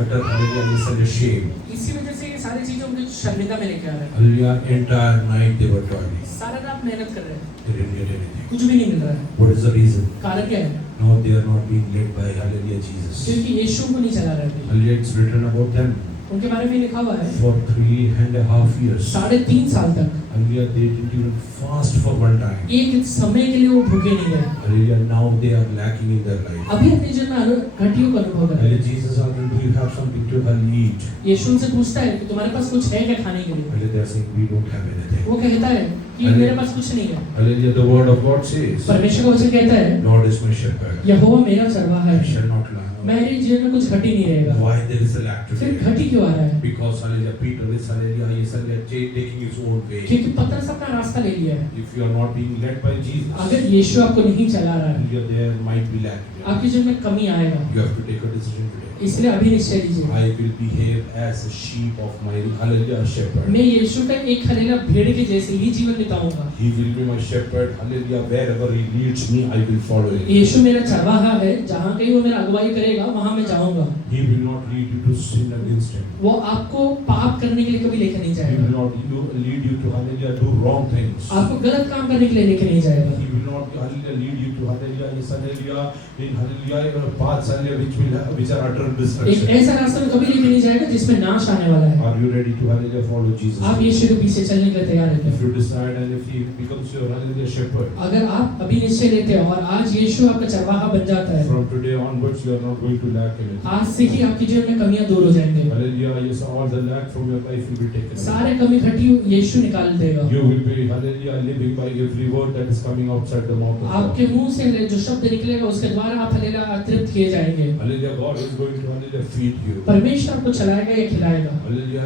utter hallelujah yes hallelujah shame। इसी वजह से ये सारी चीजें उनको शर्मिंदा में लेके आ रहे हैं। Hallelujah entire night they were toiling। सारा रात मेहनत कर रहे हैं, they didn't get anything। कुछ भी नहीं मिल रहा है। what is the reason? कारण क्या है? no they are not being led by hallelujah Jesus। क्योंकि यीशु को नहीं चला रहे थे। Hallelujah it's written about them उनके बारे में लिखा हुआ है for 3.5 years। 3.5 साल तक hallelujah they didn't even fast for one time। एक समय के लिए वो भूखे नहीं गए। Hallelujah now they are lacking in their life। अभी अपने जीवन में घटियों का अनुभव कर रहे हैं। Hallelujah Jesus asked them, do you have something to eat? यीशु उनसे पूछता है कि तुम्हारे पास कुछ है क्या खाने के लिए? Hallelujah they are saying we don't have anything। वो कहता है कि मेरे पास कुछ नहीं है। Hallelujah the word of God says परमेश्वर का वचन कहता है Lord is my shepherd। यहोवा मेरा चरवाहा I है, shall not lack। मेरे जीवन में कुछ घटी नहीं रहेगा। why there is a lack फिर today? घटी क्यों आ रहा है? because hallelujah Peter is hallelujah yes hallelujah taking his own way। क्योंकि पतरस अपना रास्ता ले लिया है। if you are not being led by Jesus, अगर यीशु आपको नहीं चला रहा है, hallelujah there might be lack। आपके जीवन में कमी आएगा। you have to take a decision today। इसलिए अभी निश्चय लीजिए, I will behave as a sheep of my hallelujah shepherd। मैं यीशु का एक हलेला भेड़ के जैसे ही जीवन बिताऊंगा। He will be my shepherd. Hallelujah. Wherever he leads me, I will follow him. यीशु मेरा चरवाहा है, जहाँ कहीं वो मेरा अगुवाई करेगा वहाँ मैं जाऊंगा। He will not lead you to sin against him. वो आपको पाप करने के लिए कभी लेकर नहीं He जाएगा। will not lead you to hallelujah do wrong things. आपको गलत काम करने के लिए लेकर नहीं जाएगा। He will not hallelujah lead you to hallelujah yes hallelujah in hallelujah paths hallelujah which are utter एक destruction. ऐसा रास्ता में कभी लेकर नहीं जाएगा जिसमें नाश आने वाला है। Are you ready to hallelujah follow Jesus? आप यीशु के पीछे चलने के लिए तैयार हैं If क्या? you decide and if he becomes your hallelujah shepherd, अगर आप अभी निश्चय लेते हो और आज यीशु आपका चरवाहा बन जाता है, from today onwards you are not going to lack anything. आज से ही आपकी जीवन में कमियां दूर हो जाएंगी। Hallelujah yes all the lack from your life will be taken away. सारे कमी घटी यीशु निकाल देगा। You will be hallelujah living by every word that is coming outside the mouth of God. आपके मुंह से जो शब्द निकलेगा उसके द्वारा आप हल्लेलुया तृप्त किए जाएंगे। Hallelujah God is going to hallelujah feed you. परमेश्वर आपको चलाएगा या खिलाएगा। Hallelujah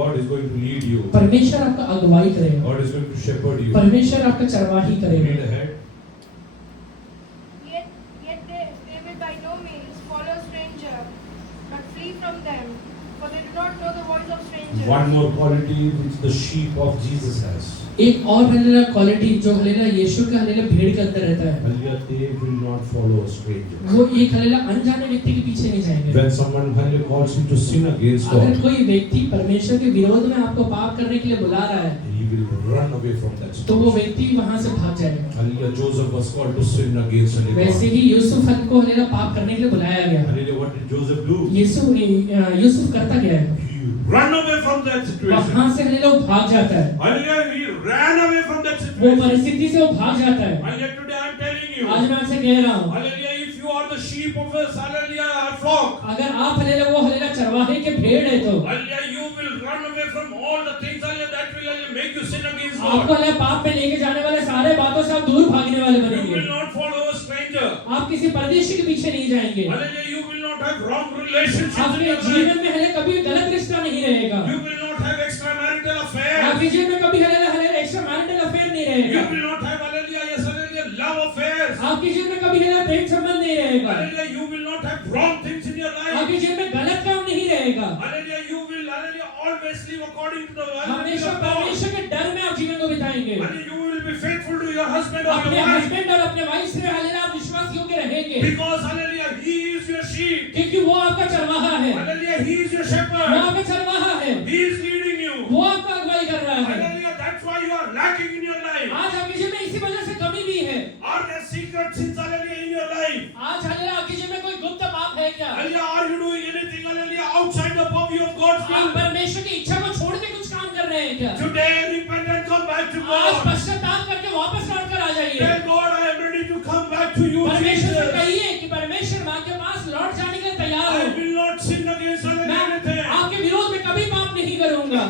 God is going to lead you. परमेश्वर आपका अगुवाई करेगा। God is going to shepherd you. परमेश्वर आपका चरवाही Read करेगा। ahead. Yet they will by no means follow stranger, but flee from them, for they do not know the voice of strangers. One more quality which the sheep of Jesus has. एक और हल्लेलुया क्वालिटी जो हल्लेलुया यीशु का हल्लेलुया भीड़ के अंदर रहता है, Hallelujah they will not follow a stranger. वो एक हल्लेलुया अनजाने व्यक्ति के पीछे नहीं जाएंगे। When someone hallelujah calls you to sin against अगर God, कोई व्यक्ति परमेश्वर के विरोध में आपको पाप करने के लिए बुला रहा है, he will run away from that तो वो situation. व्यक्ति वहां से भाग जाएगा। Hallelujah Joseph was called to sin against वैसे God. ही यूसुफ को हल्लेलुया पाप करने के लिए बुलाया गया। Hallelujah what did Joseph do? Yusuf करता क्या है? He ran away from that situation. वहां से हल्लेलुया वो भाग जाता है। Hallelujah, he ran away from that वो situation. परिस्थिति से वो भाग जाता है। Hallelujah, today I'm telling you. आज मैं आपसे कह रहा हूँ, Hallelujah, if you are the sheep of a hallelujah flock, अगर आप हल्लेलुया वो हल्लेलुया चरवाहे के भेड़ है तो hallelujah, you will run away from all the things hallelujah, that will hallelujah, make you sin against आपको God. हल्लेलुया पाप में लेके जाने वाले सारे बातों से आप दूर भागने वाले You बनेंगे। will not follow a stranger. आप किसी परदेशी के पीछे नहीं जाएंगे। Hallelujah, you will not have wrong relationships in आपके your life. जीवन में हल्लेलुया कभी गलत रिश्ता नहीं रहेगा। You will not have extramarital affairs. आपके जीवन में कभी हल्लेलुया एक्स्ट्रा मैरिटल अफेयर नहीं You रहेगा। will not have hallelujah, yes, hallelujah, love affairs. आपके जीवन में कभी हल्लेलुया प्रेम संबंध नहीं रहेगा। Hallelujah, you will not have wrong things in your life. आपके जीवन में गलत काम नहीं रहेगा। Hallelujah, you will hallelujah always live according to the will हमेशा of God. परमेश्वर के डर में आप जीवन को बिताएंगे। Hallelujah, you will be faithful to your husband or अपने your wife. हस्बैंड और अपने वाइफ से हल्लेलुया आप विश्वास योग्य रहेंगे, Because hallelujah, he is your sheep. क्योंकि वो आपका चरवाहा है। Hallelujah, he is your वो shepherd. आपका चरवाहा है। He is leading you. वो आपका अगुवाई कर रहा है। Hallelujah, that's why you are lacking in your life. आज आपके जीवन में इसी वजह से कमी भी है। Are there secret sins hallelujah in your life? आज हल्लेलुया आपके जीवन में कोई गुप्त पाप है क्या? Hallelujah, are you doing anything hallelujah outside the purview of God's आप will? परमेश्वर की इच्छा को छोड़ के कुछ काम कर रहे हैं क्या? Today repent and come back to आज God. पश्चाताप करके वापस लौट कर आ जाइए। Tell God I am ready to come back to you, परमेश्वर से Jesus. कहिए कि परमेश्वर माँ के पास लौट जाने के लिए तैयार I हूँ। will not sin against मैं anything. आपके विरोध में कभी पाप नहीं करूंगा।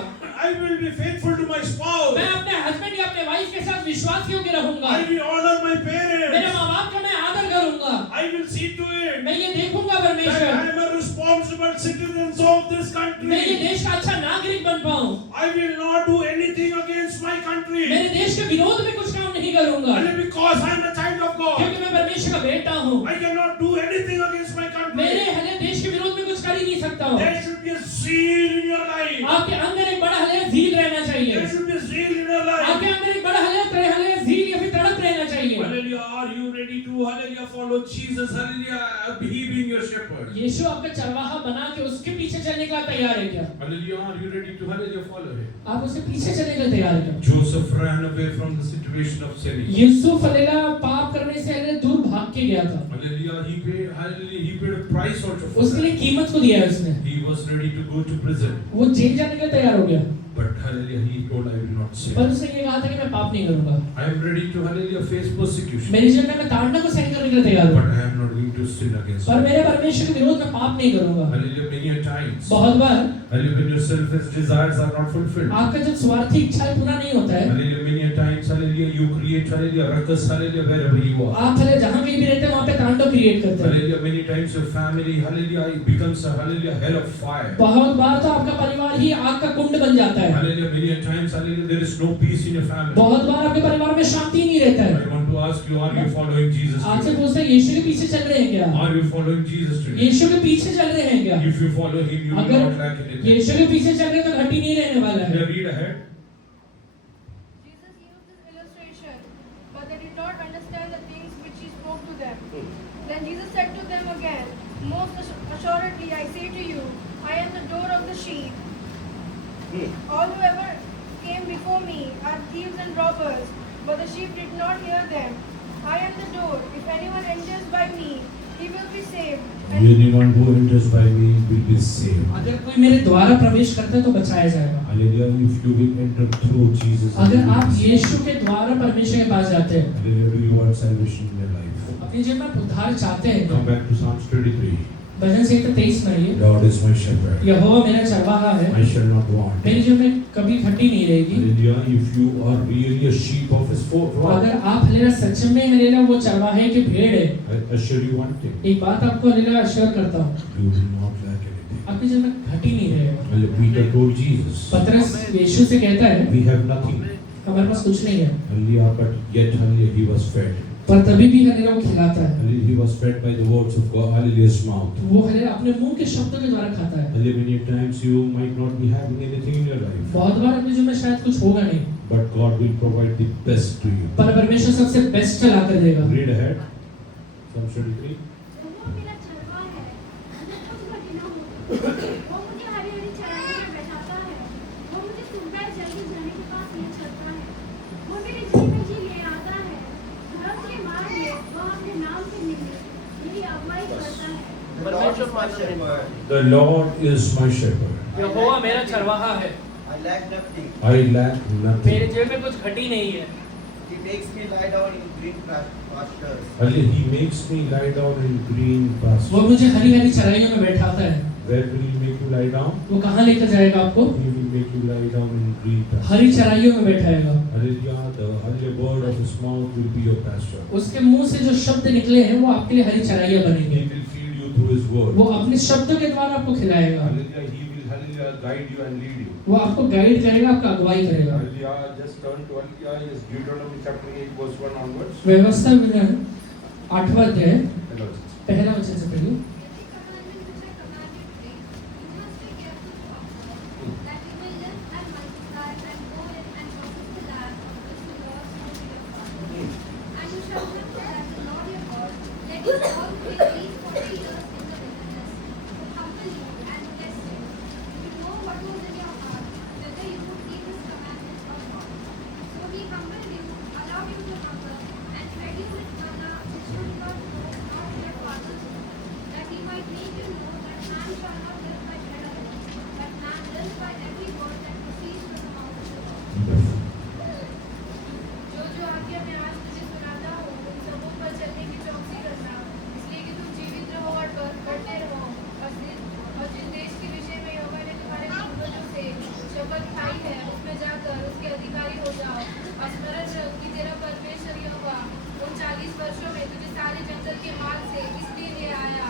I will be faithful to my spouse. मैं अपने हस्बैंड या अपने वाइफ के साथ विश्वास योग्य रहूंगा। I will honor my मेरे parents. माँ बाप का मैं आदर करूंगा। I will see to it मैं ये देखूंगा that परमेश्वर, I am a responsible citizen of this मैं ये country. देश का अच्छा नागरिक बन पाऊं। I will not do anything against my country. मेरे देश के विरोध में कुछ काम नहीं करूंगा, Only because I am a child of God. क्योंकि मैं परमेश्वर का बेटा हूँ। I cannot do anything against my मेरे country. हले देश के विरोध में कुछ कर ही नहीं सकता हूँ। There should be a zeal in your life. आपके अंदर एक बड़ा हले झील रहना चाहिए। There should be a zeal in your आपके life. अंदर एक बड़ा हले झील या फिर तड़प रहना चाहिए। Hallelujah. Are you ready to hallelujah follow Jesus? Hallelujah. He being your shepherd. यीशु आपका चरवाहा बना के उसके पीछे चलने के लिए तैयार है क्या? Hallelujah. Are you ready to hallelujah follow him? आप उसके पीछे चलने के लिए तैयार है क्या? Joseph ran away from the situation of sinning. Yusuf hallelujah पाप करने से हल्लेलुया दूर भाग के गया था। Hallelujah. He paid a price also for उसके लिए that. कीमत को दिया है उसने। He was ready to go to prison. वो जेल जाने के लिए तैयार हो गया, But hallelujah, he told, I will not sin. पर उसने ये कहा था कि मैं पाप नहीं करूंगा। I am ready to hallelujah face persecution. मेरे जीवन में मैं ताड़ना को सहन करने के लिए तैयार हूँ, But I am not going to sin against पर him. मेरे परमेश्वर के विरोध में पाप नहीं करूंगा। Hallelujah, many a times. बहुत बार Hallelujah, when your selfish desires are not fulfilled. आपका जब स्वार्थी इच्छाएं पूरा नहीं होता है, Hallelujah, many a times, hallelujah, you create, hallelujah, ruckus, hallelujah, wherever you are. आप हल्लेलुया जहाँ कहीं भी रहते हैं वहाँ पे तांडव क्रिएट करते हैं। Hallelujah, many times your family, hallelujah, it becomes a hallelujah hell of fire. बहुत बार तो आपका परिवार ही आग का कुंड बन जाता है। Hallelujah, many a times, hallelujah, there is no peace in your family. बहुत बार आपके परिवार में शांति नहीं रहता है। I want to ask you, are you following Jesus आपसे today? पूछते हैं यीशु के पीछे चल रहे हैं क्या? Are you following Jesus today? यीशु के पीछे चल रहे हैं क्या? If you follow him, you will अगर not lack anything. यीशु के पीछे चल रहे हैं तो घटी नहीं रहने वाला है। Now read ahead. Jesus used the not understand the things which he spoke to them. Then Jesus said to them again, most assuredly I say to you, I am the door of the sheep. All who ever came before me are thieves and robbers, but the sheep did not hear them. I am the door. If anyone enters by me, he will be saved. And Anyone who enters by me will be saved. अगर कोई मेरे द्वारा प्रवेश करता है तो बचाया जाएगा। Hallelujah. If you will enter through Jesus, अगर आप यीशु के द्वारा परमेश्वर के पास जाते हैं, hallelujah, do you want salvation in your life? अपने जीवन में उद्धार चाहते हैं, Come back to Psalms 23. भजन संहिता 23 में ये Lord is my shepherd. यहोवा मेरा चरवाहा है, I shall not want. मेरे जीवन में कभी घटी नहीं रहेगी। Hallelujah. If you are really a sheep of his flock, अगर आप हलेला सच में हलेला वो चरवाहे की भेड़ है, I assure you one thing. एक बात आपको हलेला अश्योर करता हूँ, You will not lack anything. आपके जीवन में घटी नहीं रहेगा। Hallelujah. Peter told Jesus, पतरस यीशु से कहता है, we have nothing. हमारे पास कुछ नहीं है, Hallelujah. But yet, hallelujah, he was fed. पर तभी भी हलेला वो खिलाता है। Hallelujah. He was fed by the words of God. Hallelujah's mouth. वो हलेला अपने मुंह के शब्दों के द्वारा खाता है। Hallelujah. Many times you might not be having anything in your life, बहुत बार अपने जीवन में शायद कुछ होगा नहीं, but God will provide the best to you. पर परमेश्वर सबसे बेस्ट ला कर देगा। Read ahead. Psalm 23. वो मेरा चरवाहा है, मुझे कुछ घटी न होती। वो मुझे हरी हरी चराइयों में बैठाता है। वो मुझे सुनता है जल्दी जाने के पास ले चलता है। वो मेरे जी में जी ले आता है। धर्म के मार्ग में वह अपने नाम से मिले। मेरी अगुवाई करता है। The Lord is my shepherd. The Lord is my shepherd. यहोवा मेरा चरवाहा है, I lack nothing. I lack मेरे nothing. जीवन में कुछ घटी नहीं है। He makes me lie down in green pastures. Hallelujah. He makes me lie down in green वो pastures. मुझे हरी हरी चराइयों में बैठाता है। Where will he make you lie down? वो कहाँ लेकर जाएगा आपको? He will make you lie down in green pastures. हरी चराइयों में बैठाएगा। Hallelujah. The hallelujah word of his mouth will be your pasture. उसके मुंह से जो शब्द निकले हैं वो आपके लिए हरी चराइयाँ He बनेंगे। will feed you through his word. वो अपने शब्दों के द्वारा आपको खिलाएगा। Hallelujah. He will hallelujah guide you and lead you. वो आपको गाइड करेगा, आपका अगुवाई करेगा। Hallelujah. Just turn to hallelujah. Is Deuteronomy chapter 8 verse 1 onwards. व्यवस्था विवरण 8वां अध्याय Hello. पहला वचन से पढ़िए। जो आज्ञा मैं आज तुझे सुनाता हूँ, उन सबों पर चलने की चौकसी करना, इसलिए कि तुम जीवित रहो और बढ़ते रहो। और जिस देश के विषय में यहोवा ने तुम्हारे पूर्वजों से शपथ खाई है, उसमें जाकर उसके अधिकारी हो जाओ। और स्मरण रख कि तेरा परमेश्वर यहोवा उन 40 वर्षों में तुझे सारे जंगल के मार्ग से इसलिए ले आया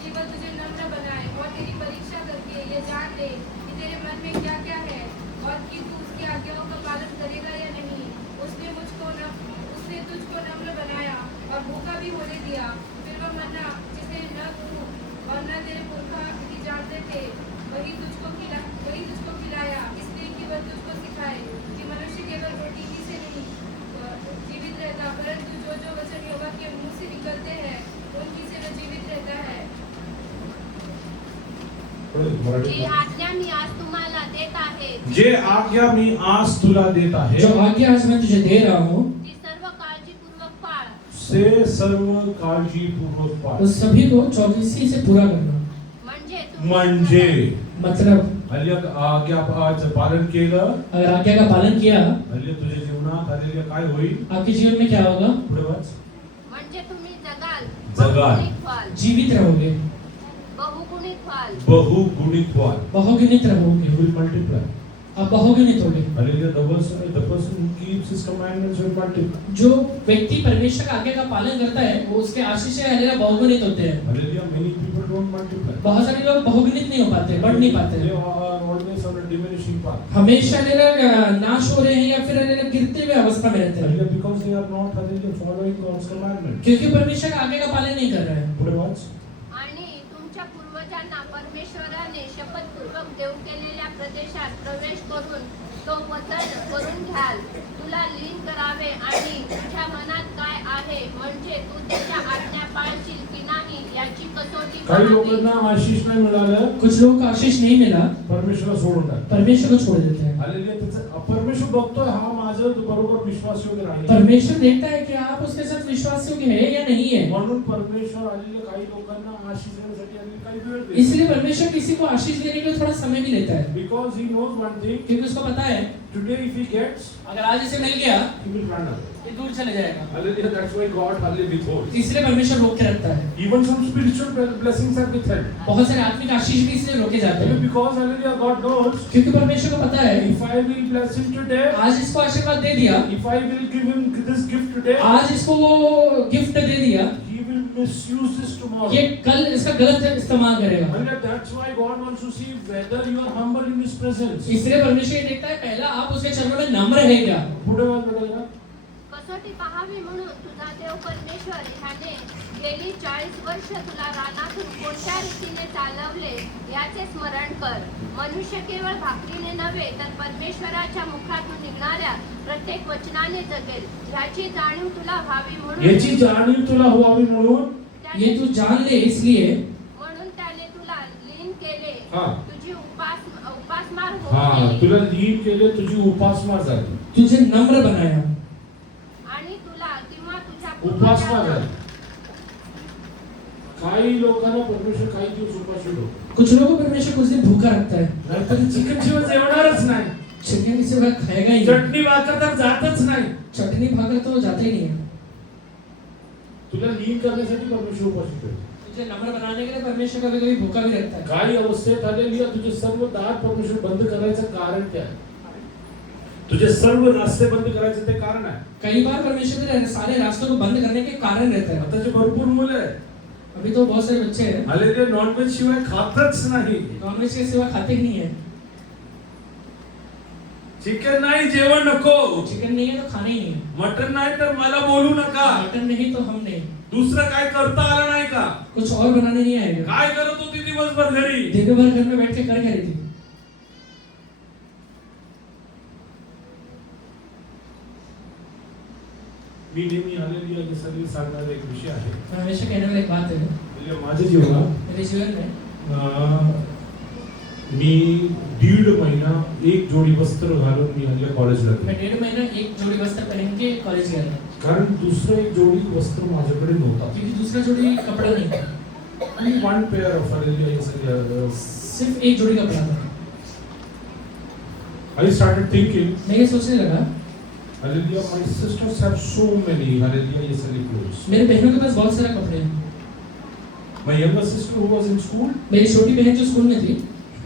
कि वह तुझे नम्र बनाए और तेरी परीक्षा करके ये जान ले कि तेरे मन में क्या क्या है और कि तू उसकी आज्ञाओं का पालन करेगा या नहीं। उसने तुझको नम्र बनाया और भूखा भी होने दिया। फिर वह मन्ना जिसे न तू और न तेरे पुरखा भी जानते थे, वही तुझको खिलाया, इसलिए कि वह तुझको सिखाए कि मनुष्य केवल रोटी ही से नहीं जीवित रहता, परंतु जो जो वचन यहोवा के मुंह से निकलते हैं उनकी से वह जीवित रहता है। जी आज्ञा मी आज तुम्हाला देत आहे, जे आज्ञा मी आज तुला देत आहे, जो आज्ञा आज मैं तुझे दे रहा हूँ, ती सर्व काळजीपूर्वक पाळ। से सर्व काळजीपूर्वक पाळ. उस सभी को चौकसी से पूरा करना। म्हणजे मतलब हल्ल्या आज्ञा आज पालन केलं, अगर आज्ञा का पालन किया, हल्ल्या तुझ्या जीवनात हल्ल्या काय होईल? आपके जीवन में क्या होगा? पुढे वाच. म्हणजे तुम्ही जगाल, जगाल. बहुगुणित व्हाल, जीवित रहोगे, बहुगुणित व्हाल, बहुगुणित व्हाल. बहुगिणित रहोगे, You will multiply. आप बहुगिणित होगे। Hallelujah. The person who keeps his commandments will multiply. जो व्यक्ति परमेश्वर का आज्ञा का पालन करता है वो उसके आशीष हलेला बहुगुणित होते हैं। Hallelujah. Many people don't multiply. बहुत सारे लोग बहुगुणित नहीं हो पाते, बढ़ नहीं पाते। They are always on a diminishing path. हमेशा हलेला नाश हो रहे हैं या फिर हलेला गिरते हुए अवस्था में रहते हैं, Hallelujah. Because they are not hallelujah following God's commandments. क्योंकि परमेश्वर का आज्ञा का पालन नहीं कर रहे हैं। पुढे वाच. आणि तुमच्या पूर्वजांना परमेश्वराने शपथपूर्वक देऊ केलेल्या प्रदेशात प्रवेश करून तो वचन करून घ्याल. तुला लीन करावे आणि तुझ्या मनात काय आहे म्हणजे तू त्याच्या आज्ञा पाळशील की नाही याची कसोटी काही पाहावी. लोकांना आशिष नाही मिळालं, कुछ लोगों को आशीष नहीं मिला, परमेश्वर सोडून टाक. परमेश्वर को छोड़ देते हैं. हालेलुया. त्याचं परमेश्वर बघतोय हा माझं बरोबर विश्वास योग्य आहे. परमेश्वर देखता है कि आप उसके साथ विश्वास योग्य है या नहीं है. म्हणून परमेश्वर आलेले काही लोकांना आशिष देण्यासाठी आलेले काही वेळ देतो. इसलिए परमेश्वर किसी को आशीष देने के लिए थोड़ा समय भी लेता है, because he knows one thing, क्योंकि उसको पता है टुडे इफ ही गेट्स अगर आज इसे मिल गया ही विल रन अवे. ये दूर चले जाएगा. Hallelujah. That's why God hallelujah withholds. इसलिए परमेश्वर रोक के रखता है. Even some spiritual blessings are withheld. बहुत सारे आत्मिक आशीष भी इसलिए रोके जाते हैं, बिकॉज हालेलुया गॉड नोज, क्योंकि परमेश्वर को पता है if I will bless him today, आज इसको आशीर्वाद दे दिया, if I will give him this gift today, आज इसको वो गिफ्ट दे दिया, he will misuse this tomorrow. ये कल इसका गलत इस्तेमाल करेगा. And that's why God wants to see whether you are humble in His presence. इसलिए परमेश्वर ये देखता है पहला आप उसके चरणों में नम्र है क्या. पुढे वाद बघा. कसोटी पाहावी म्हणून तुझा देव परमेश्वर ह्याने गेली 40 वर्ष तुला रानातून कोणत्या रीतीने चालवले याचे स्मरण कर. मनुष्य केवळ भाकरीने नव्हे तर परमेश्वराच्या मुखातून निघणाऱ्या प्रत्येक वचनाने जगेल ह्याची जाणीव तुला व्हावी याची म्हणून जाणीव तुला व्हावी म्हणून ये तू जान ले इसलिए म्हणून त्याने तुला लीन केले. हा. तुझी उपासमार हा होऊ नये. तुला लीन केले, तुझी उपासमार झाली. तुझे नम्र बनाया आणि तुला किंवा तुझ्या उपासमार पूर्वजांना झाली. काही लोकांना परमेश्वर काही दिवस उपाशी ठेवतो. कुछ लोगों को परमेश्वर कुछ दिन भूखा रखता है. नाहीतर चिकन शिवाय जेवणारच नाही. चिकन के सिवा खाएगा ही नहीं. चटणी भाकर तर जातच नाही. चटनी भाकर तो जाता ही नहीं है. तुला लीन करण्यासाठी परमेश्वर उपाशी ठेवतो. तुझे नम्र बनाने के लिए परमेश्वर कभी कभी भूखा भी रखता है. काही अवस्थेत आलेली तुझे सर्व दार परमेश्वर बंद करायचं कारण काय आहे? तुझे सर्व रास्ते बंद करायचे ते कारण आहे. कई बार परमेश्वर ने सारे रास्तों को बंद करने के कारण रहता है. आताचे भरपूर मुलं आहे अभी तो बहुत सारे बच्चे हैं आलेले नॉनव्हेज शिवाय खातच नाही. नॉनवेज के सिवा खाते ही नहीं है. चिकन नाही जेवण नको, चिकन नहीं है तो खाना ही नहीं है. मटन नाही तर मला बोलू नका. मटन नहीं तो हम नहीं. दुसरं काय करता आलं नाही का? कुछ और बनाने नहीं आएगा. काय करत होती दिवसभर घरी? दिन भर घर में बैठ के कर रही थी. मी नेहमी आलेली आहे सगळी सांगणारा एक विषय आहे. मैं हमेशा कहने वाली एक बात है म्हणजे माझ्या जीवनात मेरे जीवन में मी 1.5 महिना एक जोडी वस्त्र घालून मी आल्या कॉलेजला गेलो. मैं 1.5 महीना एक जोड़ी वस्त्र पहन के कॉलेज गया था, कारण दुसरं एक जोडी वस्त्र माझ्याकडे नव्हता. क्योंकि दूसरा जोड़ी कपड़ा नहीं था. आणि वन पेअर ऑफ हालेलुया. सिर्फ एक जोड़ी कपड़ा था. I started thinking, मैं ये सोचने लगा hallelujah, my sisters have so many, hallelujah, ये सारी clothes. मेरे बहनों के पास बहुत सारे कपड़े हैं. My younger sister who was in school, मेरी छोटी बहन जो स्कूल में थी,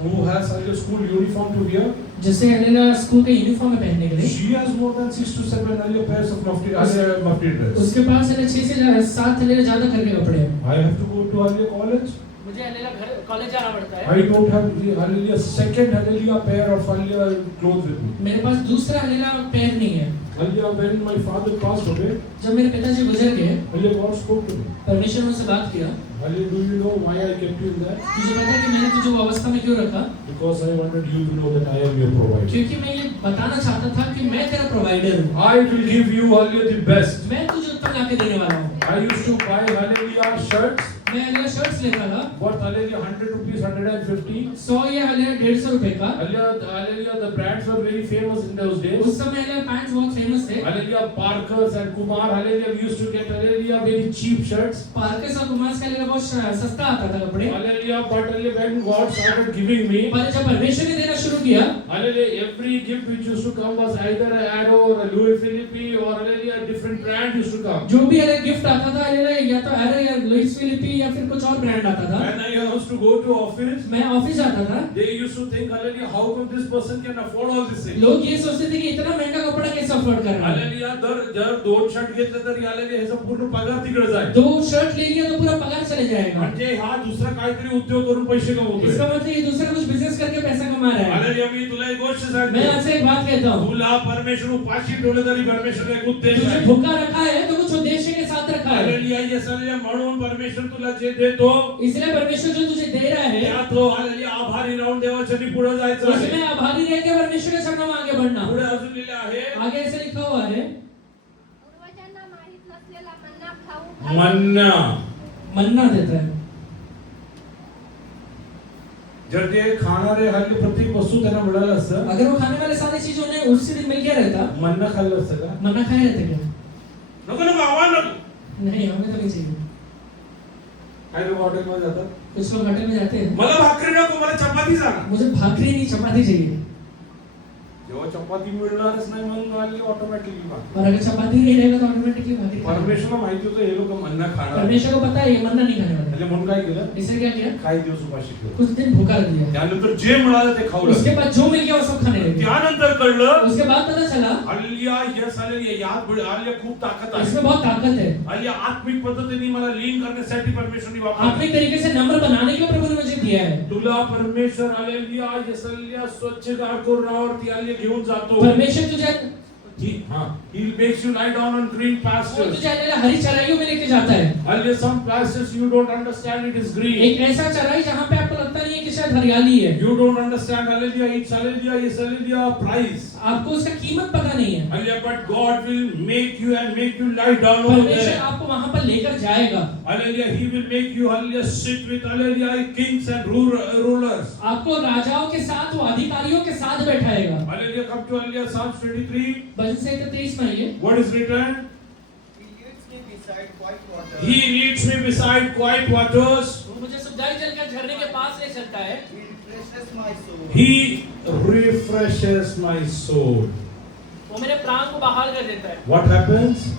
who has a school uniform to wear, जिसे हलेला स्कूल का यूनिफॉर्म में पहनने के लिए, she has more than 6 to 7 hallelujah pairs of mufti dress. उसके पास है 6 से 7 हलेला ज्यादा करके कपड़े हैं. I have to go to hallelujah college. मुझे हलेला घर कॉलेज जाना पड़ता है. I don't have the hallelujah second hallelujah pair of hallelujah clothes with me. मेरे पास दूसरा हलेला पैर नहीं है. Hallelujah, when my father passed away, जब मेरे पिताजी गुजर गए, hallelujah, God spoke to me. परमेश्वर ने मुझसे बात किया. Hallelujah, do you know why I kept you in that? तुझे पता है कि मैंने तुझे वो अवस्था में क्यों रखा? Because I wanted you to know that I am your provider. क्योंकि मैं ये बताना चाहता था कि मैं तेरा प्रोवाइडर हूँ. I will give you hallelujah the best. मैं तुझे उत्तम लाके देने वाला हूँ. I used to buy hallelujah shirts. मैं हलेला शर्ट्स लेता था. Worth hallelujah 100 rupees, 150. 100 या हलेला 150 रुपए का. Hallelujah, the brands were very famous in those days. उस समय हलेला पैंट्स बहुत फेमस थे. Hallelujah, Parkers and Kumar, hallelujah, we used to get hallelujah very cheap shirts. Parker's और कुमार्स का हलेला बहुत सस्ता आता था कपड़े. Hallelujah, but hallelujah, when God started giving me, पर जब परमेश्वर ने देना शुरू किया, hallelujah, every gift which used to come was either a Arrow or a Louis Philippi or hallelujah, a different brand used to come. जो भी हलेला गिफ्ट आता था हलेला या तो एरो या लुइस फिलिपी या फिर कुछ और ब्रांड आता था. When I used to go to office, मैं ऑफिस जाता था. they used to think, hallelujah, how come this person can afford all this thing? लोग ये सोचते थे कि इतना महंगा कपड़ा कैसे अफोर्ड कर रहा है. हालेलुया, जर 2 शर्ट घेतले तर हालेलुया ह्याचा पूर्ण पगार तिकडे जाईल. 2 शर्ट ले लिया तो पूरा पगार चले जाएगा. म्हणजे हा दुसरा काहीतरी उद्योग करून पैसे कमवतोय. इसका मतलब ये दूसरा कुछ बिजनेस करके पैसा कमा रहा है. हालेलुया, मी तुला एक गोष्ट मैं सांगतो. आपसे एक बात कहता हूँ. तुला परमेश्वर उपाशी ठेवले तरी परमेश्वर एक उद्देश तुझे आहे. भूखा रखा है तो कुछ उद्देश्य के साथ साथ रखा है। हालेलुया येस हालेलुया म्हणून परमेश्वर तुला जे देतो इसलिए परमेश्वर जो तुझे दे रहा है त्यात तो हालेलुया आभारी राहून देवाच्या नी पुढे जायचं आहे. उसमें आभारी रह के परमेश्वर के चरणों में आगे बढ़ना। पुढे अजून लिहिले आहे आगे ऐसे लिखा हुआ है पूर्वजांना माहित नसलेला मन्ना खाऊ मन्ना. मन्ना देता है। जर ते खाणारे हल्ली प्रत्येक वस्तू त्यांना मिळालं असतं, अगर वो खाने वाले सारी चीजों ने उसी दिन मिल गया रहता, मन्ना खाल्लं असतं का? मन्ना खाया रहता क्या? नको नको आव्हान नको. नहीं, हमें तो नहीं चाहिए। काही लोक हॉटेलमध्ये जातात, कुछ लोग होटल में जाते हैं, मला भाकरी नको मला चपाती सांगा. मुझे भाकरी नहीं चपाती चाहिए। जेव्हा चपाती मिळणारच नाही म्हणून हल्ली ऑटोमॅटिकली मागतात. और अगर चपाती नहीं रहेगा तो ऑटोमेटिकली भाकरी खाएगा। परमेश्वराला माहिती होतं हे लोक मन्ना खाणार, परमेश्वर को पता है ये मन्ना नहीं खाने वाला। म्हणजे म्हणून काय केलं, इसलिए क्या किया? काही दिवस उपाशी ठेवलं. कुछ दिन भूखा रख दिया। त्यानंतर जे मिळालं ते खाऊ उसके लागले. बाद जो मिल गया वो सब खाने लगे। त्यानंतर कळलं उसके बाद पता चला हालेलुया येस हालेलुया यात हालेलुया खूप ताकद आहे. इसमें बहुत ताकत है। हालेलुया आत्मिक पद्धतीने मला लीन करण्यासाठी परमेश्वरने वापरलं. आत्मिक तरीके से नम्र बनाने के लिए प्रभु ने मुझे दिया है। तुला परमेश्वर हालेलुया येस हालेलुया स्वच्छ गाडकोरावरती हालेलुया घेऊन जातो. परमेश्वर तुझे He makes you lie down on green वो pastures. तुझे हालेलुया हरी चराइयों में लेके जाता है। Hallelujah, some pastures you don't understand it is green. एक ऐसा चराई जहाँ पे आपको लगता नहीं है कि शायद हरियाली है, You don't understand hallelujah, it's hallelujah, yes hallelujah price. आपको उसका कीमत पता नहीं है। Hallelujah, but God will make you and make you lie down over परमेश्वर there. आपको वहां पर लेकर जाएगा। Hallelujah, He will make you hallelujah sit with hallelujah kings and rulers. आपको राजाओं के साथ, वो अधिकारियों के साथ बैठाएगा। Hallelujah, come to hallelujah Psalms 23. भजन 31 में ये What is written? He leads me beside quiet water. He leads me beside quiet waters. वो मुझे सुखदायी जल के झरने के पास ले चलता है। He refreshes my soul. He refreshes my soul. वो मेरे प्राण को बहाल कर देता है। What happens?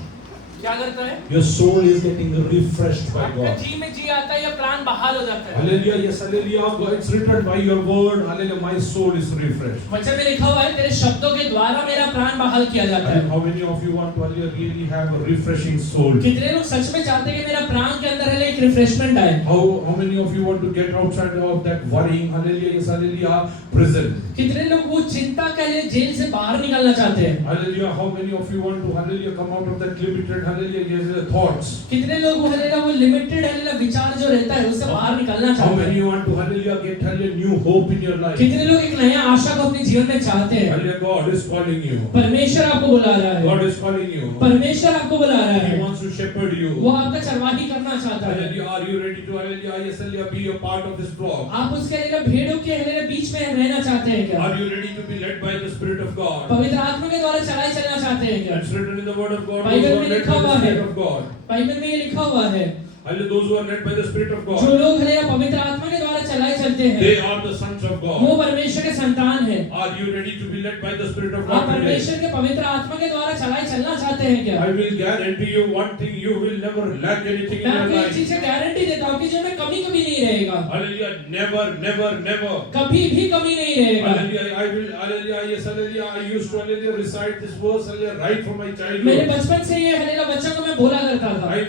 क्या करता है? Your soul is getting refreshed by आपका God. जी में जी आता है या प्राण बहाल हो जाता है। Hallelujah, yes, hallelujah. It's written by your word. Hallelujah, my soul is refreshed. वचन में लिखा हुआ है तेरे शब्दों के द्वारा मेरा प्राण बहाल किया जाता है। How many of you want to hallelujah, really have a refreshing soul? कितने लोग सच में चाहते हैं कि मेरा प्राण के अंदर है एक रिफ्रेशमेंट आए? How many of you want to get outside of that worrying, hallelujah, yes, hallelujah, prison? कितने लोग वो चिंता के लिए जेल से बाहर निकलना चाहते हैं? Hallelujah, how many of you want to hallelujah come out of that limited, hallelujah, yes, thoughts? कितने लोग वो लिमिटेड विचार जो रहता है उससे बाहर निकलना How चाहते many हैं? you want to hallelujah get hallelujah new hope in your life? कितने लोग एक नया आशा को अपने जीवन में चाहते हैं? Hallelujah, God is calling you. परमेश्वर आपको बुला रहा है। God is calling you. परमेश्वर आपको बुला रहा He है। wants to shepherd you. वो आपका चरवाही करना चाहता है। Hallelujah, are you ready to hallelujah, yes, hallelujah, be a part of this flock? आप उसके लिए भेड़ों के बीच में रहना चाहते हैं क्या? Are you ready to be led by the Spirit of God? पवित्र आत्मा के द्वारा चलाए चलना चाहते हैं क्या? It's written in the Word of God. Bible Those who में are led लिखा by the हुआ है। Spirit of God. बाइबल में ये लिखा हुआ है Hallelujah, those who are led by the Spirit of जो God. लोग पवित्र आत्मा के द्वारा चलाए चलते हैं They are the sons of वो God. परमेश्वर के संतान हैं। Are you ready to be led by the Spirit of आप God today? परमेश्वर के पवित्र आत्मा के द्वारा चलाए चलना चाहते हैं क्या? I will guarantee you one thing: you will never lack anything in मैं your आपको एक चीज life. से गारंटी देता हूँ कि जो में कमी कभी नहीं रहेगा, Hallelujah, never, never, never. कभी भी कमी नहीं रहेगा। Hallelujah, I will, hallelujah, yes, hallelujah. I used to hallelujah recite this verse hallelujah right from my मेरे childhood. बचपन से ये हलेला वचन को मैं बोला करता था। I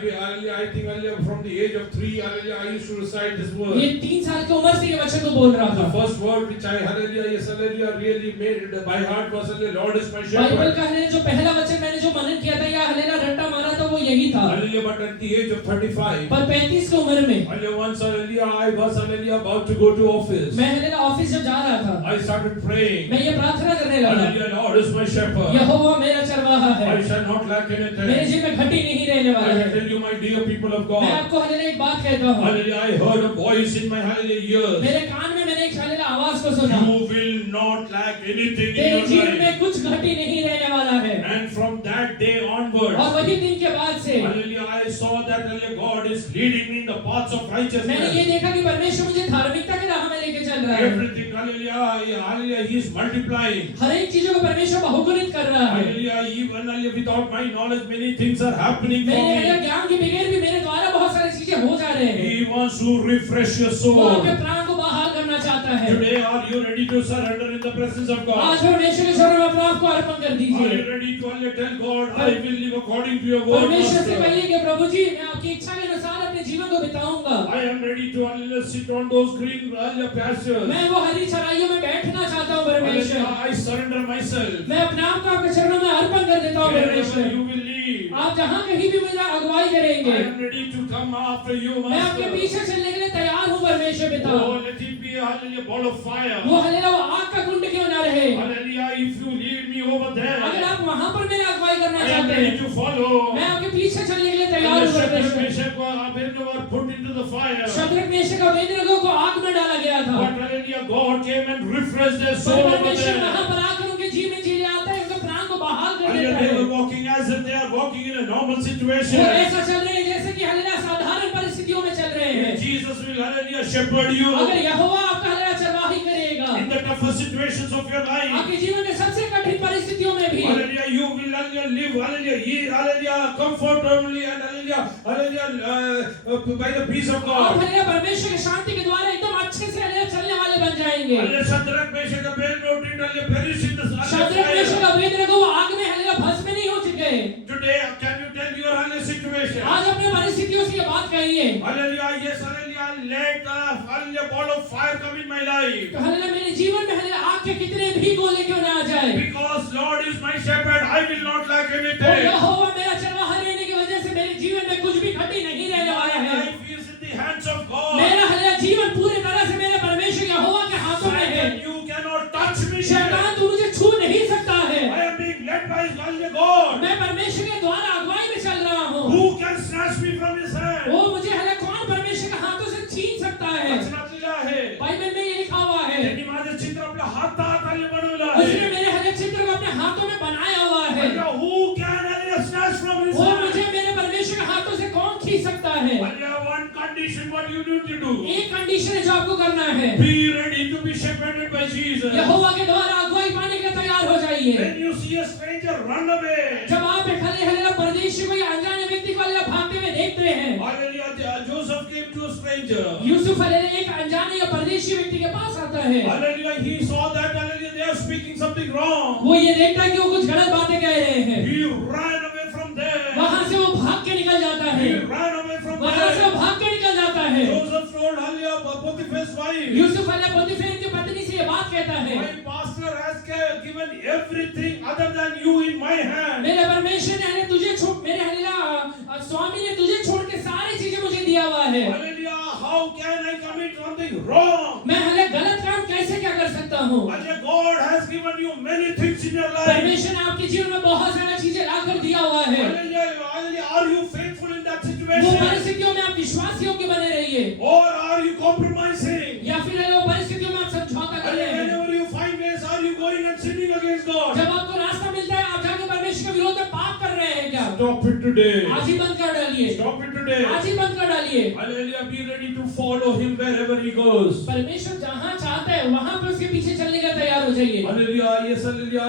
think hallelujah from the age of 3, hallelujah, I used to recite this verse. ये 3 साल की उम्र से ये वचन को बोल रहा The था। first word which I hallelujah, yes, hallelujah, really made by heart was hallelujah, Lord is my Bible shepherd. का हलेला जो पहला वचन मैंने जो मनन किया था या हलेला रट्टा मारा था वो यही था। Hallelujah, but at the age of 35, पर 35 की उम्र में hallelujah, once hallelujah, I was hallelujah about to go to office. मैं हलेला ऑफिस जब जा रहा था I started praying. मैं ये प्रार्थना करने लगा, Hallelujah, Lord is my shepherd. यहोवा मेरा चरवाहा है, I shall not lack मेरे anything. जी में घटी नहीं रहने I वाला will है। tell you, my dear people of मैं God. आपको हलेला एक बात कहता हूँ, Hallelujah, I heard a voice in my hallelujah ears. मेरे कान में मैंने एक हलेला आवाज को सुना, You will not lack anything in तेरे your जीवन life. में कुछ घटी नहीं रहने वाला है। And from that day onwards, और वही दिन के बाद से hallelujah, I saw that hallelujah, God is leading me in the paths of मैंने ये righteousness. देखा कि परमेश्वर मुझे धार्मिकता के राह में लेके चल रहा है। Everything, hallelujah, hallelujah, He is multiplying. हर एक चीजों को परमेश्वर बहुगुणित कर रहा है। Hallelujah, even hallelujah, without my knowledge, many things are happening for मेरे me. ज्ञान के बगैर भी मेरे द्वारा बहुत सारी चीजें हो जा रहे हैं। He wants to refresh your वो soul. आपके प्राण को बहाल करना चाहता है। Today, are you ready to surrender in the presence of God? आज परमेश्वर के चरणों में अपने आप को अर्पण कर Are दीजिए। you ready to hallelujah, tell God, I will live according to your word, परमेश्वर से Master. कहिए कि प्रभु जी मैं आपकी इच्छा के अनुसार अपने जीवन को बिताऊंगा। I am ready to hallelujah, sit on those green hallelujah, pastures. मैं वो हरी चराइयों में बैठना चाहता हूँ परमेश्वर। Hallelujah, I surrender myself. मैं अपने आप को आपके चरणों में अर्पण कर देता हूँ Wherever परमेश्वर। you will lead. आप जहाँ कहीं भी मेरा अगुवाई I करेंगे, am ready to come after you, मैं आपके Master. पीछे चलने के लिए तैयार हूँ परमेश्वर पिता। Oh, let it be, hallelujah, ball of fire. वो हालेलुया वो आग का कुंड क्यों ना रहे। Hallelujah, if you lead me over अगर there, आप वहाँ पर मेरा अगुवाई करना I am चाहते ready हैं, to follow. मैं आपके पीछे चलने के लिए And तैयार the हूँ Shadrach, परमेश्वर। Meshach, Abednego were put into the fire. Shadrach Meshach और अबेदनगो को आग में डाला गया था। But hallelujah, God came and refreshed their पर soul over परमेश्वर वहाँ there. पर आकर उनके जी में जी ले आता है, उनके प्राण को बहाल कर Hallelujah, देता they है। were walking as if they are walking in a normal वो situation. ऐसा चल रहे हैं जैसे कि हालेलुया साधारण परिस्थितियों में चल रहे हैं। And Jesus will, hallelujah, shepherd you अगर यहोवा आपका हालेलुया चरवाही करेगा, in the toughest situations of your life. आपके जीवन में सबसे कठिन परिस्थितियों में भी Hallelujah, you will, hallelujah, live, hallelujah, ye, hallelujah, comfortably and hallelujah, hallelujah, by the peace of आप God. हालेलुया परमेश्वर की शांति के द्वारा एकदम अच्छे से हालेलुया चलने वाले बन जाएंगे। Hallelujah, Shadrach, Meshach, Abednego did, hallelujah, perish in the Shadrach Meshach fire. और अबेदनगो वो आग में हालेलुया भस्म नहीं हो चुके। Today, can you tell your hallelujah situation? आज अपने परिस्थितियों से ये बात कहिए, Hallelujah, yes, hallelujah, let the hallelujah ball of fire come in my life. तो हालेलुया मेरे जीवन में हालेलुया आग के कितने भी गोले क्यों ना आ जाए। Because Lord is my shepherd, I will not lack वो anything. यहोवा मेरा चरवाहा रहने की वजह से मेरे जीवन में कुछ भी घटी नहीं रहने वाला My है। life is in the hands of God. मेरा हालेलुया जीवन पूरी तरह से मेरे परमेश्वर यहोवा के हाथों में है। Satan, you cannot touch me. शैतान तू मुझे छू नहीं सकता है। I am being led by hallelujah God. मैं परमेश्वर के द्वारा अगुवाई में चल रहा हूँ। Who can snatch me from his hand? वो मुझे हालेलुया कौन परमेश्वर के हाथों से छीन सकता है। वचनात लिहिलं आहे. बाइबल में ये लिखा हुआ है, त्यांनी माझे चित्र आपल्या हाताने बनवलं उसने आहे. मेरे हालेलुया चित्र को अपने हाथों में बनाया हुआ है। Hallelujah, who can hallelujah snatch from his वो hand? मुझे मेरे परमेश्वर के हाथों से कौन खींच सकता है। Hallelujah, one condition what you need to do. एक कंडीशन है जो आपको करना है, Be ready to be shepherded by Jesus. यहोवा के द्वारा अगुवाई पाने के लिए तैयार हो जाइए। When you see a stranger, run away. जब आप एक हालेलुया परदेशी को या अनजाने व्यक्ति को हालेलुया भागते हुए देखते हैं, Hallelujah, Joseph came to a stranger. Yusuf hallelujah एक अनजाने या परदेशी व्यक्ति के पास आता है। Hallelujah, he saw that hallelujah they are speaking something wrong. वो ये देखता है कि वो कुछ गलत बातें कह रहे हैं, He ran away from there. वहां से वो भाग के निकल जाता है, He ran away from वहां से there. वो भाग के निकल जाता है। Joseph told hallelujah Potiphar's wife, Yusuf hallelujah Potiphar की पत्नी से ये बात कहता है, my pastor has given everything other than you in my hand. मेरे परमेश्वर ने हालेलुया तुझे छोड़, मेरे हालेलुया स्वामी ने तुझे छोड़ के सारी चीजें मुझे दिया हुआ है। Hallelujah, how can I commit something wrong? मैं हालेलुया गलत काम कैसे क्या कर सकता हूँ। Hallelujah, God has given you many things in your life. परमेश्वर ने आपके जीवन में बहुत सारी चीजें लाकर दिया हुआ है। Hallelujah, hallelujah, are you faithful in that वो situation? परिस्थितियों में आप विश्वास योग्य बने रहिए, Or are you compromising? या फिर वो परिस्थितियों में आप समझौता कर रहे हैं। Whenever you find ways, are you going and sinning against God? जब आपको रास्ता मिलता है, आप जाके परमेश्वर के विरोध में पाप कर रहे हैं क्या? Stop it today. आज ही बंद कर डालिए, Stop it today. आज ही बंद कर डालिए। Hallelujah, be ready to follow him wherever he goes. परमेश्वर जहाँ चाहता है वहाँ पे उसके पीछे चलने का तैयार हो जाइए। Hallelujah, yes, hallelujah.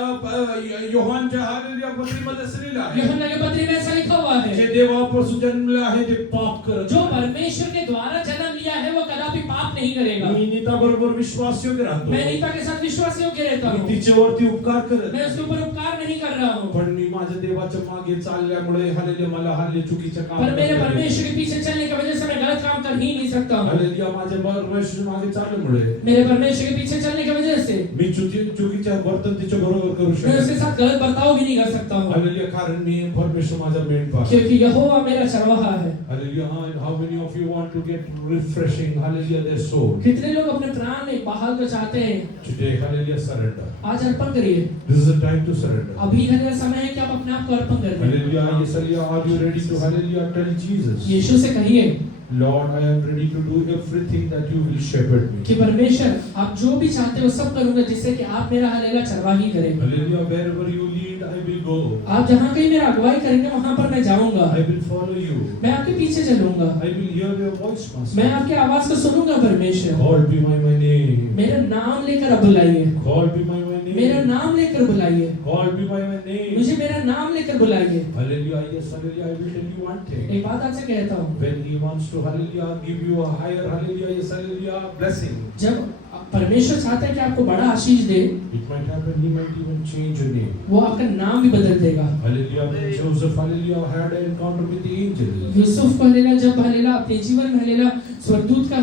योहानच्या hallelujah पत्रीमध्ये असं लिहिलं आहे. यूहन्ना की पत्री में ऐसा लिखा हुआ है, जे देवापासून जन्मले आहे ते पाप करत जो नाही. परमेश्वर के द्वारा जन्म लिया है वो कदापि पाप नहीं करेगा। मी नीताबरोबर विश्वासयोग्य राहतो. मैं नीता के साथ विश्वास योग्य रहता मी हूँ, तिच्यावरती उपकार करत मैं उसके ऊपर उपकार नहीं कर रहा हूँ, पण मी माझ्या देवाच्या मागे चालल्यामुळे हल्ले मला हल्ले चुकीचे काम पर मेरे परमेश्वर के पीछे चलने की वजह से मैं गलत काम कर ही नहीं सकता हूँ। हल्लेलुया माझ्या परमेश्वर मागे चालल्यामुळे मेरे परमेश्वर के पीछे चलने की वजह से मी चुकीच्या वर्तन तिच्या बरोबर करू मैं उसके शकतो. साथ गलत बर्ताव भी नहीं कर सकता हूँ, हल्लेलुया कारण मी परमेश्वर माझा मेंढपाळ. क्योंकि यहोवा मेरा चरवाहा है। Hallelujah. And how many of you want to get refreshing? Hallelujah, their soul. कितने लोग अपने प्राण में बहाल को चाहते हैं? Today, hallelujah, surrender. आज अर्पण करिए, This is the time to surrender. अभी हल्लेलुया समय है कि आप अपने आप को अर्पण कर दें। Hallelujah. Yes, hallelujah. Are you ready to hallelujah tell Jesus? यीशु से कहिए Lord, I am ready to do everything that you will shepherd me. कि परमेश्वर आप जो भी चाहते हो सब करूंगा जिससे कि आप मेरा हालेलुया चरवाही करें। Hallelujah. Wherever you lead, I will go. आप जहाँ कहीं मेरा अगुवाई करेंगे वहाँ पर मैं जाऊंगा, I will follow you. मैं आपके पीछे चलूंगा, I will hear your voice, Master. मैं आपकी आवाज को सुनूंगा। परमेश्वर Call be my name. मेरा नाम लेकर अब बुलाइए, Call be my मेरा name. नाम लेकर बुलाइए, Call be by my name. मुझे मेरा नाम लेकर बुलाइए। Hallelujah. Yes, hallelujah. I will tell you one thing. एक बात आपसे कहता हूँ, When he wants to hallelujah give you a higher hallelujah yes hallelujah blessing, जब परमेश्वर चाहता है कि आपको बड़ा आशीष दे, it might happen he might even change your name. वो आपका नाम भी बदल देगा। Hallelujah. When Joseph hallelujah had an encounter with the angel, Yusuf को हालेलुया जब हालेलुया अपने जीवन में हालेलुया स्वर्गदूत का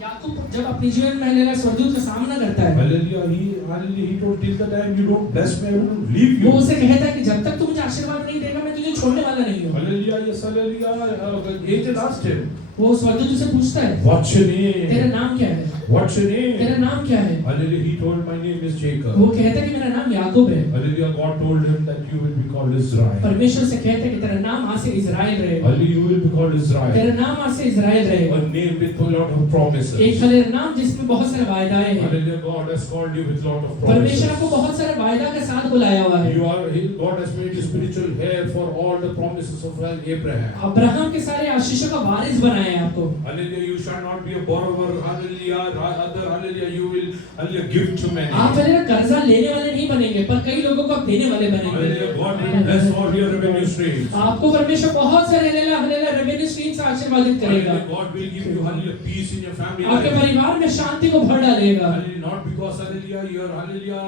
याकूब जब अपने जीवन में हालेलुया स्वर्गदूत का सामना करता है, Hallelujah. He told, till the time you don't bless me, I will leave वो you. उसे कहता है कि जब तक तू मुझे आशीर्वाद नहीं देगा मैं तुझे छोड़ने वाला नहीं हूँ। Hallelujah. Yes, hallelujah. Angel asked him, वो स्वर्गदूत उसे पूछता है, what's your तेरा name? नाम क्या है? What's your name? तेरा नाम क्या है? Hallelujah. He told, my name is Jacob. वो कहता है कि मेरा नाम याकूब है। Hallelujah. God told him that you will be called Israel. परमेश्वर से कहता है कि तेरा नाम आज से इज़राइल रहेगा। Hallelujah. You will be called Israel. तेरा नाम आज से इज़राइल रहेगा। A name with a lot of promises. एक हालेलुया नाम जिसमें बहुत सारे वायदाएं हैं। Hallelujah. God has called you with a lot of परमेश्वर आपको promises. बहुत सारे वायदा के साथ बुलाया हुआ है। God has made you spiritual heir for all the promises of Abraham. Abraham के सारे आशीषों का वारिस बनाया है आपको। Hallelujah. You shall not be a borrower. Hallelujah. Hallelujah. You will hallelujah give to many. आप हालेलुया कर्जा लेने वाले नहीं बनेंगे, पर कई लोगों को आप देने वाले Hallelujah. बनेंगे। God will bless all your revenue streams. आपको परमेश्वर बहुत सारे हालेलुया रेवेन्यू स्ट्रीम से आशीर्वादित करेगा। Hallelujah. God will give you hallelujah peace in your family आपके life. परिवार में शांति को भर डालेगा। Hallelujah. Not because hallelujah your hallelujah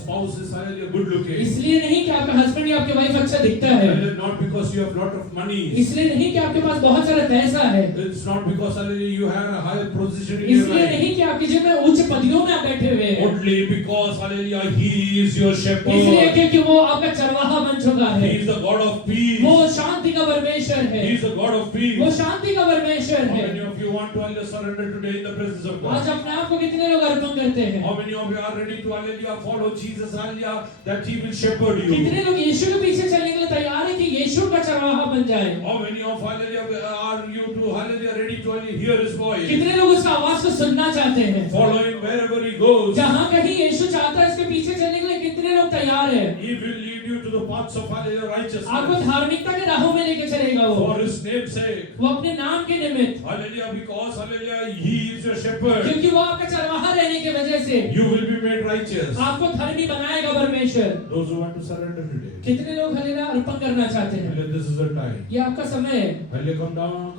spouse is hallelujah good looking. इसलिए नहीं कि आपका हस्बैंड या आपकी वाइफ अच्छा दिखता है, Hallelujah. Not because you have lot of money. इसलिए नहीं कि आपके पास बहुत सारा पैसा है, It's not because hallelujah you have a higher position in your इसलिए life. नहीं कि आपकी जीवन में उच्च पदवियों में आप बैठे हुए हैं, Only because hallelujah He is your shepherd. इसलिए क्योंकि वो आपका चरवाहा बन चुका है। He is the God of peace. वो शांति का परमेश्वर है। He is the God of peace. वो शांति का परमेश्वर How है। many of you want to hallelujah surrender today in the presence of आज God? अपने आप को कितने लोग अर्पण करते हैं? How many of you are ready to hallelujah follow Jesus hallelujah that He will shepherd you? कितने लोग यीशु के पीछे चलने के लिए तैयार है कि यीशु का चरवाहा बन जाए? How many of hallelujah are you to hallelujah ready to hallelujah hear His voice? कितने लोग उसका आवाज को सुनना चाहते हैं? Follow Him wherever He goes. जहाँ कहीं यीशु चाहता है उसके पीछे चलने के लिए कितने लोग तैयार हैं? He will lead you to the paths of hallelujah आपको righteousness. धार्मिकता के राहों में लेके चलेगा वो। For His name's sake. वो अपने नाम के निमित्त, Hallelujah, because hallelujah He is your shepherd. क्योंकि वो आपका चरवाहा रहने की वजह से You will be made righteous. आपको धर्मी बनाएगा परमेश्वर। Those who want to surrender today. कितने लोग हालेलुया अर्पण करना चाहते हैं? Hallelujah, this is the time. ये आपका समय है। Hallelujah,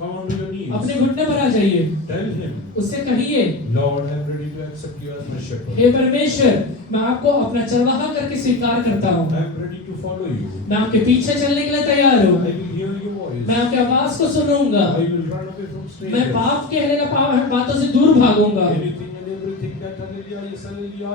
come on to your knees. अपने घुटने पर आ जाइए, Tell Him, उससे कहिए, Lord, I am ready to accept you as my shepherd. हे परमेश्वर, मैं आपको अपना चरवाहा करके स्वीकार करता हूँ। I am ready to follow you. मैं आपके पीछे चलने के लिए तैयार I हूँ। will hear your voice. मैं आपकी आवाज को सुनूंगा। I will run away from मैं strangers. पाप के हालेलुया बातों से दूर भागूंगा। Anything and everything that hallelujah, yes hallelujah,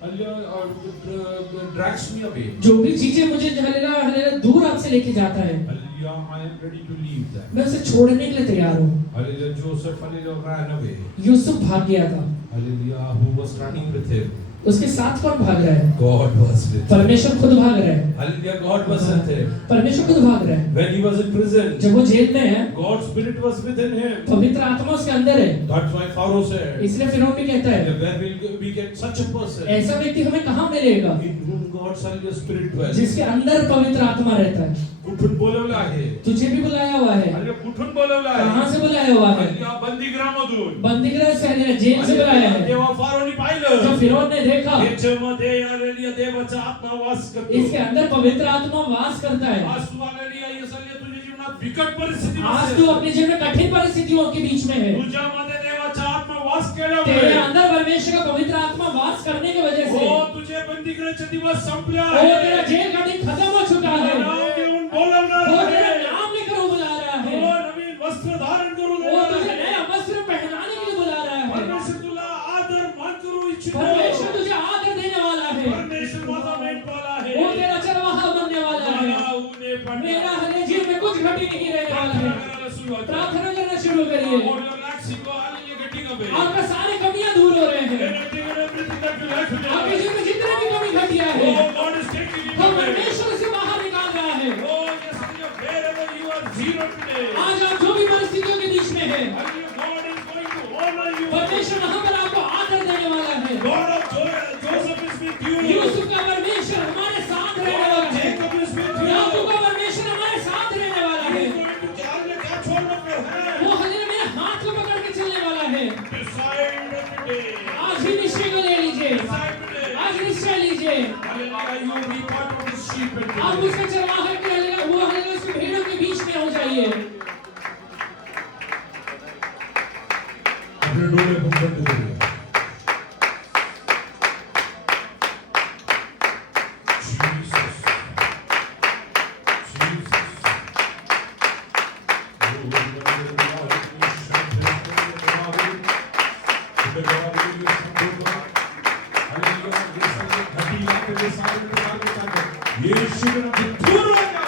hallelujah, drags me away. जो भी चीजें मुझे हालेलुया दूर आपसे लेके जाता है, Hallelujah, I am ready to leave that. मैं उसे छोड़ने के लिए तैयार हूँ। Hallelujah, Joseph, hallelujah, ran away. Yusuf भाग गया था, Hallelujah, who was running with him? उसके साथ कौन भाग रहा है? God was with him. परमेश्वर खुद भाग रहा है। Hallelujah, God was with him. परमेश्वर खुद भाग रहा है। When he was in prison, जब वो जेल में है, God's spirit was within him. पवित्र आत्मा उसके अंदर है। That's why Pharaoh said, इसलिए फिरौन भी कहता है, where will we get such a person ऐसा व्यक्ति हमें कहाँ मिलेगा in whom God's hallelujah spirit dwells? जिसके अंदर पवित्र आत्मा रहता है। कुठून बोलवलं आहे? तुझे भी बुलाया हुआ है। हल्ली कुठून बोलवलं आहे? कहाँ से बुलाया हुआ है? हल्ली बंदीगृहामधून. बंदीगृह से हालेलुया जेल से बुलाया है। तेव्हा फारोनी पाहिलं. जब फिरौन ने देखा, याच्यामध्ये हल्ली देवाचा आत्मा वास करतो. इसके अंदर पवित्र आत्मा वास करता है। आज तू हल्ली येसल्य तुझ्या जीवनात बिकट परिस्थिती आज तू अपने जीवन में कठिन परिस्थितियों के बीच में है। तुझ्यामध्ये देवाचा आत्मा वास तेरे केल्यामुळे अंदर परमेश्वर का पवित्र आत्मा वास करने की वजह से, हो तुझे बंदीगृहाचे दिवस संपले वो आहे. तेरा जेल का दिन खत्म हो चुका है। नाव घेऊन बोलवणार वो आहे. तेरा नाम लेकर वो बुला रहा वो है। नवीन वस्त्र धारण करू वो देणार तुझे आहे. नया वस्त्र पहनाने के लिए बुला रहा है। परमेश्वर तुला आदर मान करू इच्छितो. परमेश्वर तुझे आदर देने वाला है। परमेश्वर माझा मेंढपाळ आहे. वो तेरा चरवाहा बनने वाला है। मला ऊने पण मेरा हले जीवन में कुछ घटी नहीं रहने वाला प्रार्थना है। करायला सुरुवात कर. प्रार्थना करना शुरू करिए। All your lacks go, all your getting away. आपका सारे कमियां दूर हो रहे हैं। Anything and everything that you lack in your आपके life. जीवन में जितने भी कमी घटिया है, Oh, God is taking you वो away. परमेश्वर से बाहर निकाल रहा है। Oh, yes, wherever you are zero today. आज आप जो भी परिस्थितियों के बीच में है, Hallelujah, God is going to honor you. परमेश्वर वहां पर आपको आदर देने वाला है। God of Joseph is with you. Yusuf का परमेश्वर हमारे साथ रहने God वाला of है। Jacob is with you. याकूब का परमेश्वर हमारे साथ रहने वाला He है। is going to hallelujah, catch hold of your hand. वो हले मेरे हाथ को पकड़ के चलने वाला है। Decide today. आज ही निश्चय को ले लीजिए। Decide today. आज निश्चय लीजिए। Hallelujah, you will be part of His sheep. आप उसके चरवाहे के हालेलुया, वो हालेलुया उसके भेड़ों के बीच में हो जाइए। अपने डोले बंद कर दीजिए. Jesus. Jesus. Oh, तेरे सारे प्रकार के ताकत यीशु के नाम से दूर हो जा।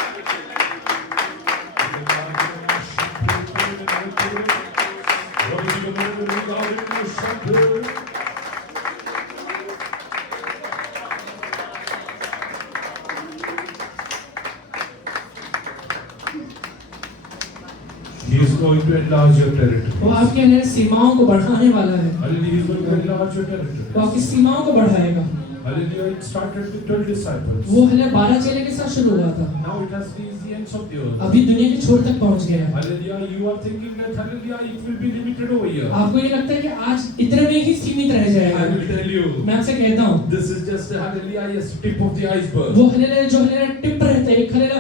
He is going to enlarge your territory. वो आपके अंदर सीमाओं को बढ़ाने वाला है। Hallelujah. He is going to enlarge your territory. वो आपकी सीमाओं को बढ़ाएगा। Hallelujah. It started with 12 disciples. वो हले 12 चेले के साथ शुरू हुआ था। Now it has reached the ends of the earth. अभी दुनिया के छोर तक पहुंच गया है। Hallelujah. You are thinking that hallelujah it will be limited over here. आपको ये लगता है कि आज इतने में ही सीमित रह I जाएगा। will tell you. मैं आपसे कहता हूँ This is just hallelujah yes tip of the iceberg. वो हलेला जो हलेला टिप रहता है, एक हलेला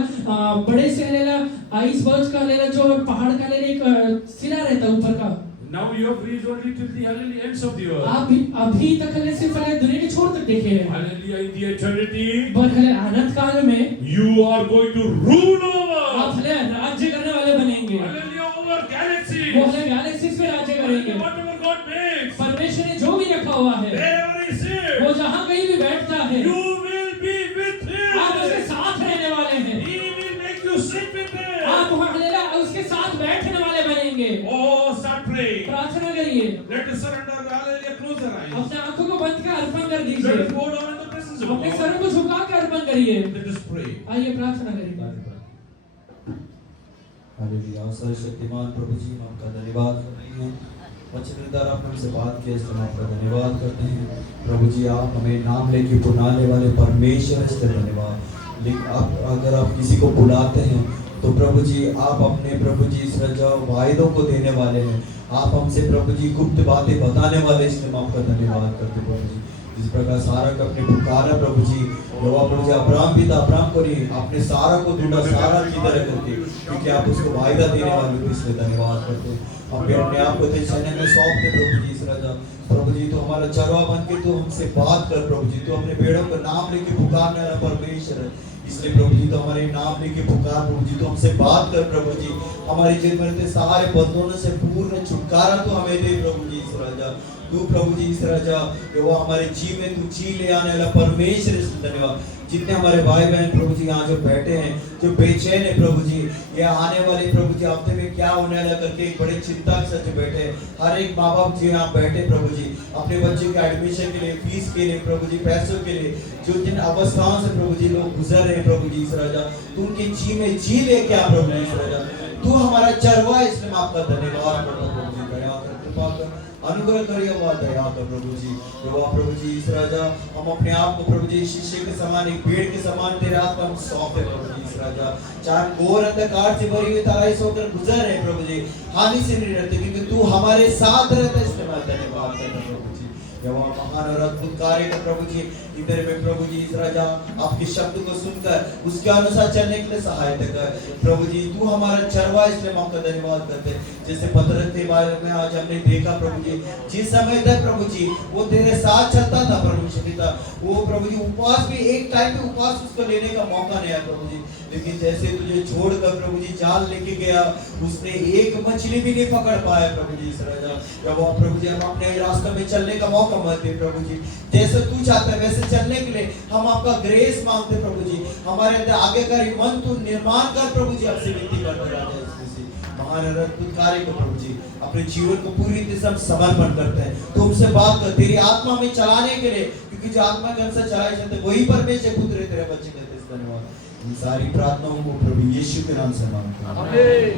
बड़े से हलेला आइसबर्ग का हलेला जो पहाड़ का हलेला एक सिरा रहता है ऊपर का। Now you have reached only till the hallelujah ends of the earth. आप अभी तक हले सिर्फ हले दुनिया के छोर तक देखे हैं। Hallelujah in the eternity. पर हले अनंत काल में You are going to rule over. आप हले राज्य करने वाले बनेंगे। Hallelujah over galaxies. वो हले गैलेक्सीज में राज्य करेंगे। Whatever God makes. परमेश्वर ने जो भी रखा हुआ है, Wherever He sits. वो जहाँ कहीं भी बैठता है, You will be with Him. आप उसके साथ रहने वाले हैं। He will make you sit with Him. आप हलेला उसके साथ बैठने वाले बनेंगे। Oh, start praying. प्रार्थना करिए। Let us surrender. Hallelujah. Close our eyes. अपने आंखों को बंद कर अर्पण कर Let दीजिए। us go down in the presence of अपने God. सर को झुका के अर्पण करिए। Let us pray. आइए प्रार्थना करिए। हालेलुया। सर्वशक्तिमान प्रभु जी हम आपका धन्यवाद करते हैं। वचन द्वारा आपने हमसे बात की, इसलिए हम आपका धन्यवाद करते हैं। प्रभु जी आप हमें नाम लेके बुलाने वाले परमेश्वर, इसलिए धन्यवाद। लेकिन आप अगर आप किसी को बुलाते हैं तो प्रभु जी आप अपने प्रभु जी इस रजा वायदों को देने वाले हैं। आप हमसे प्रभु जी गुप्त बातें बताने वाले, इसलिए हम आपका धन्यवाद करते हैं प्रभु जी। जिस प्रकार सारा का अपने पुकारा प्रभु जी, यहोवा प्रभु जी अब्राहम भी था, अब्राहम को नहीं, आपने सारा को ढूंढा सारा की तरह करके, क्योंकि आप उसको वायदा देने वाले थे, इसलिए धन्यवाद करते हैं। हम भी अपने आप को तेरे चरणों में सौंपते प्रभु जी। इस राजा प्रभु जी तो हमारा चरवा बन के तो हमसे बात कर प्रभु जी, तो अपने भेड़ों का नाम लेके पुकारने वाला परमेश्वर है, इसलिए प्रभु जी तो हमारे नाम लेके पुकार प्रभु जी, तो हमसे बात कर प्रभु जी। हमारे जीवन में सारे बंधनों से पूर्ण छुटकारा तो हमें दे प्रभु जी। इस राजा तू प्रभु जी इस राजा वो हमारे जी में तू जी ले आने वाला परमेश्वर, इसलिए धन्यवाद। जितने हमारे भाई बहन प्रभु जी यहाँ जो बैठे हैं, जो बेचैन है प्रभु जी, ये आने वाले प्रभु जी हफ्ते में क्या होने वाला करके एक बड़े चिंता के साथ बैठे हैं। हर एक माँ बाप जी यहाँ बैठे प्रभु जी, अपने बच्चों के एडमिशन के लिए, फीस के लिए प्रभु जी, पैसों के लिए, जो जिन अवस्थाओं से प्रभु जी लोग गुजर रहे हैं प्रभु जी। इस राजा तू उनके जी में जी ले क्या प्रभु जी। इस राजा तू हमारा चरवा, इसलिए मैं आपका धन्यवाद करता हूं प्रभु जी। दया कर, कृपा कर, अनुग्रह करिए हुआ दया कर प्रभु जी। प्रभु जी इस राजा हम अपने आप को प्रभु जी शीशे के समान, एक पेड़ के समान तेरे हाथ में हम सौंपे प्रभु जी। इस राजा चाहे घोर अंधकार से भरी हुई तराई से होकर गुजर रहे प्रभु जी, हानि से नहीं रहते, क्योंकि तू हमारे साथ रहता है, इसलिए मैं धन्यवाद करता हूं प्रभु जी। जब महान और अद्भुत कार्य कर प्रभु जी इधर में प्रभु जी। इस राजा आपके शब्द को सुनकर उसके अनुसार चलने के लिए सहायता कर प्रभु जी। तू हमारा चरवा, इसलिए हम आपका धन्यवाद करते हैं। जैसे पतरस के बारे में आज हमने देखा प्रभु जी, जिस समय तक प्रभु जी वो तेरे साथ चलता था परमेश्वर पिता, वो प्रभु जी उपवास भी एक टाइम पे उपवास उसको लेने का मौका नहीं आया प्रभु जी। लेकिन जैसे तुझे छोड़कर प्रभु जी जाल लेके गया, उसने एक मछली भी नहीं पकड़ पाया प्रभु जी। इस राजा जब वो प्रभु जी हम अपने रास्ते में चलने का मौका मत दे प्रभु जी, जैसे तू चाहता है वैसे चलने के लिए हम आपका ग्रेस मांगते प्रभु जी। हमारे अंदर आगे का मन तू निर्माण कर प्रभु जी, आपसे विनती करते राजा। महान और अद्भुत कार्य को प्रभु जी अपने जीवन को पूरी तरह से हम समर्पण करते हैं। तो हमसे बात कर तेरी आत्मा में चलाने के लिए, क्योंकि जो आत्मा के अनुसार चलाए जाते वही परमेश्वर पुत्र तेरे बच्चे कहते हैं। धन्यवाद। इन सारी प्रार्थनाओं को प्रभु यीशु के नाम से मांगते हैं।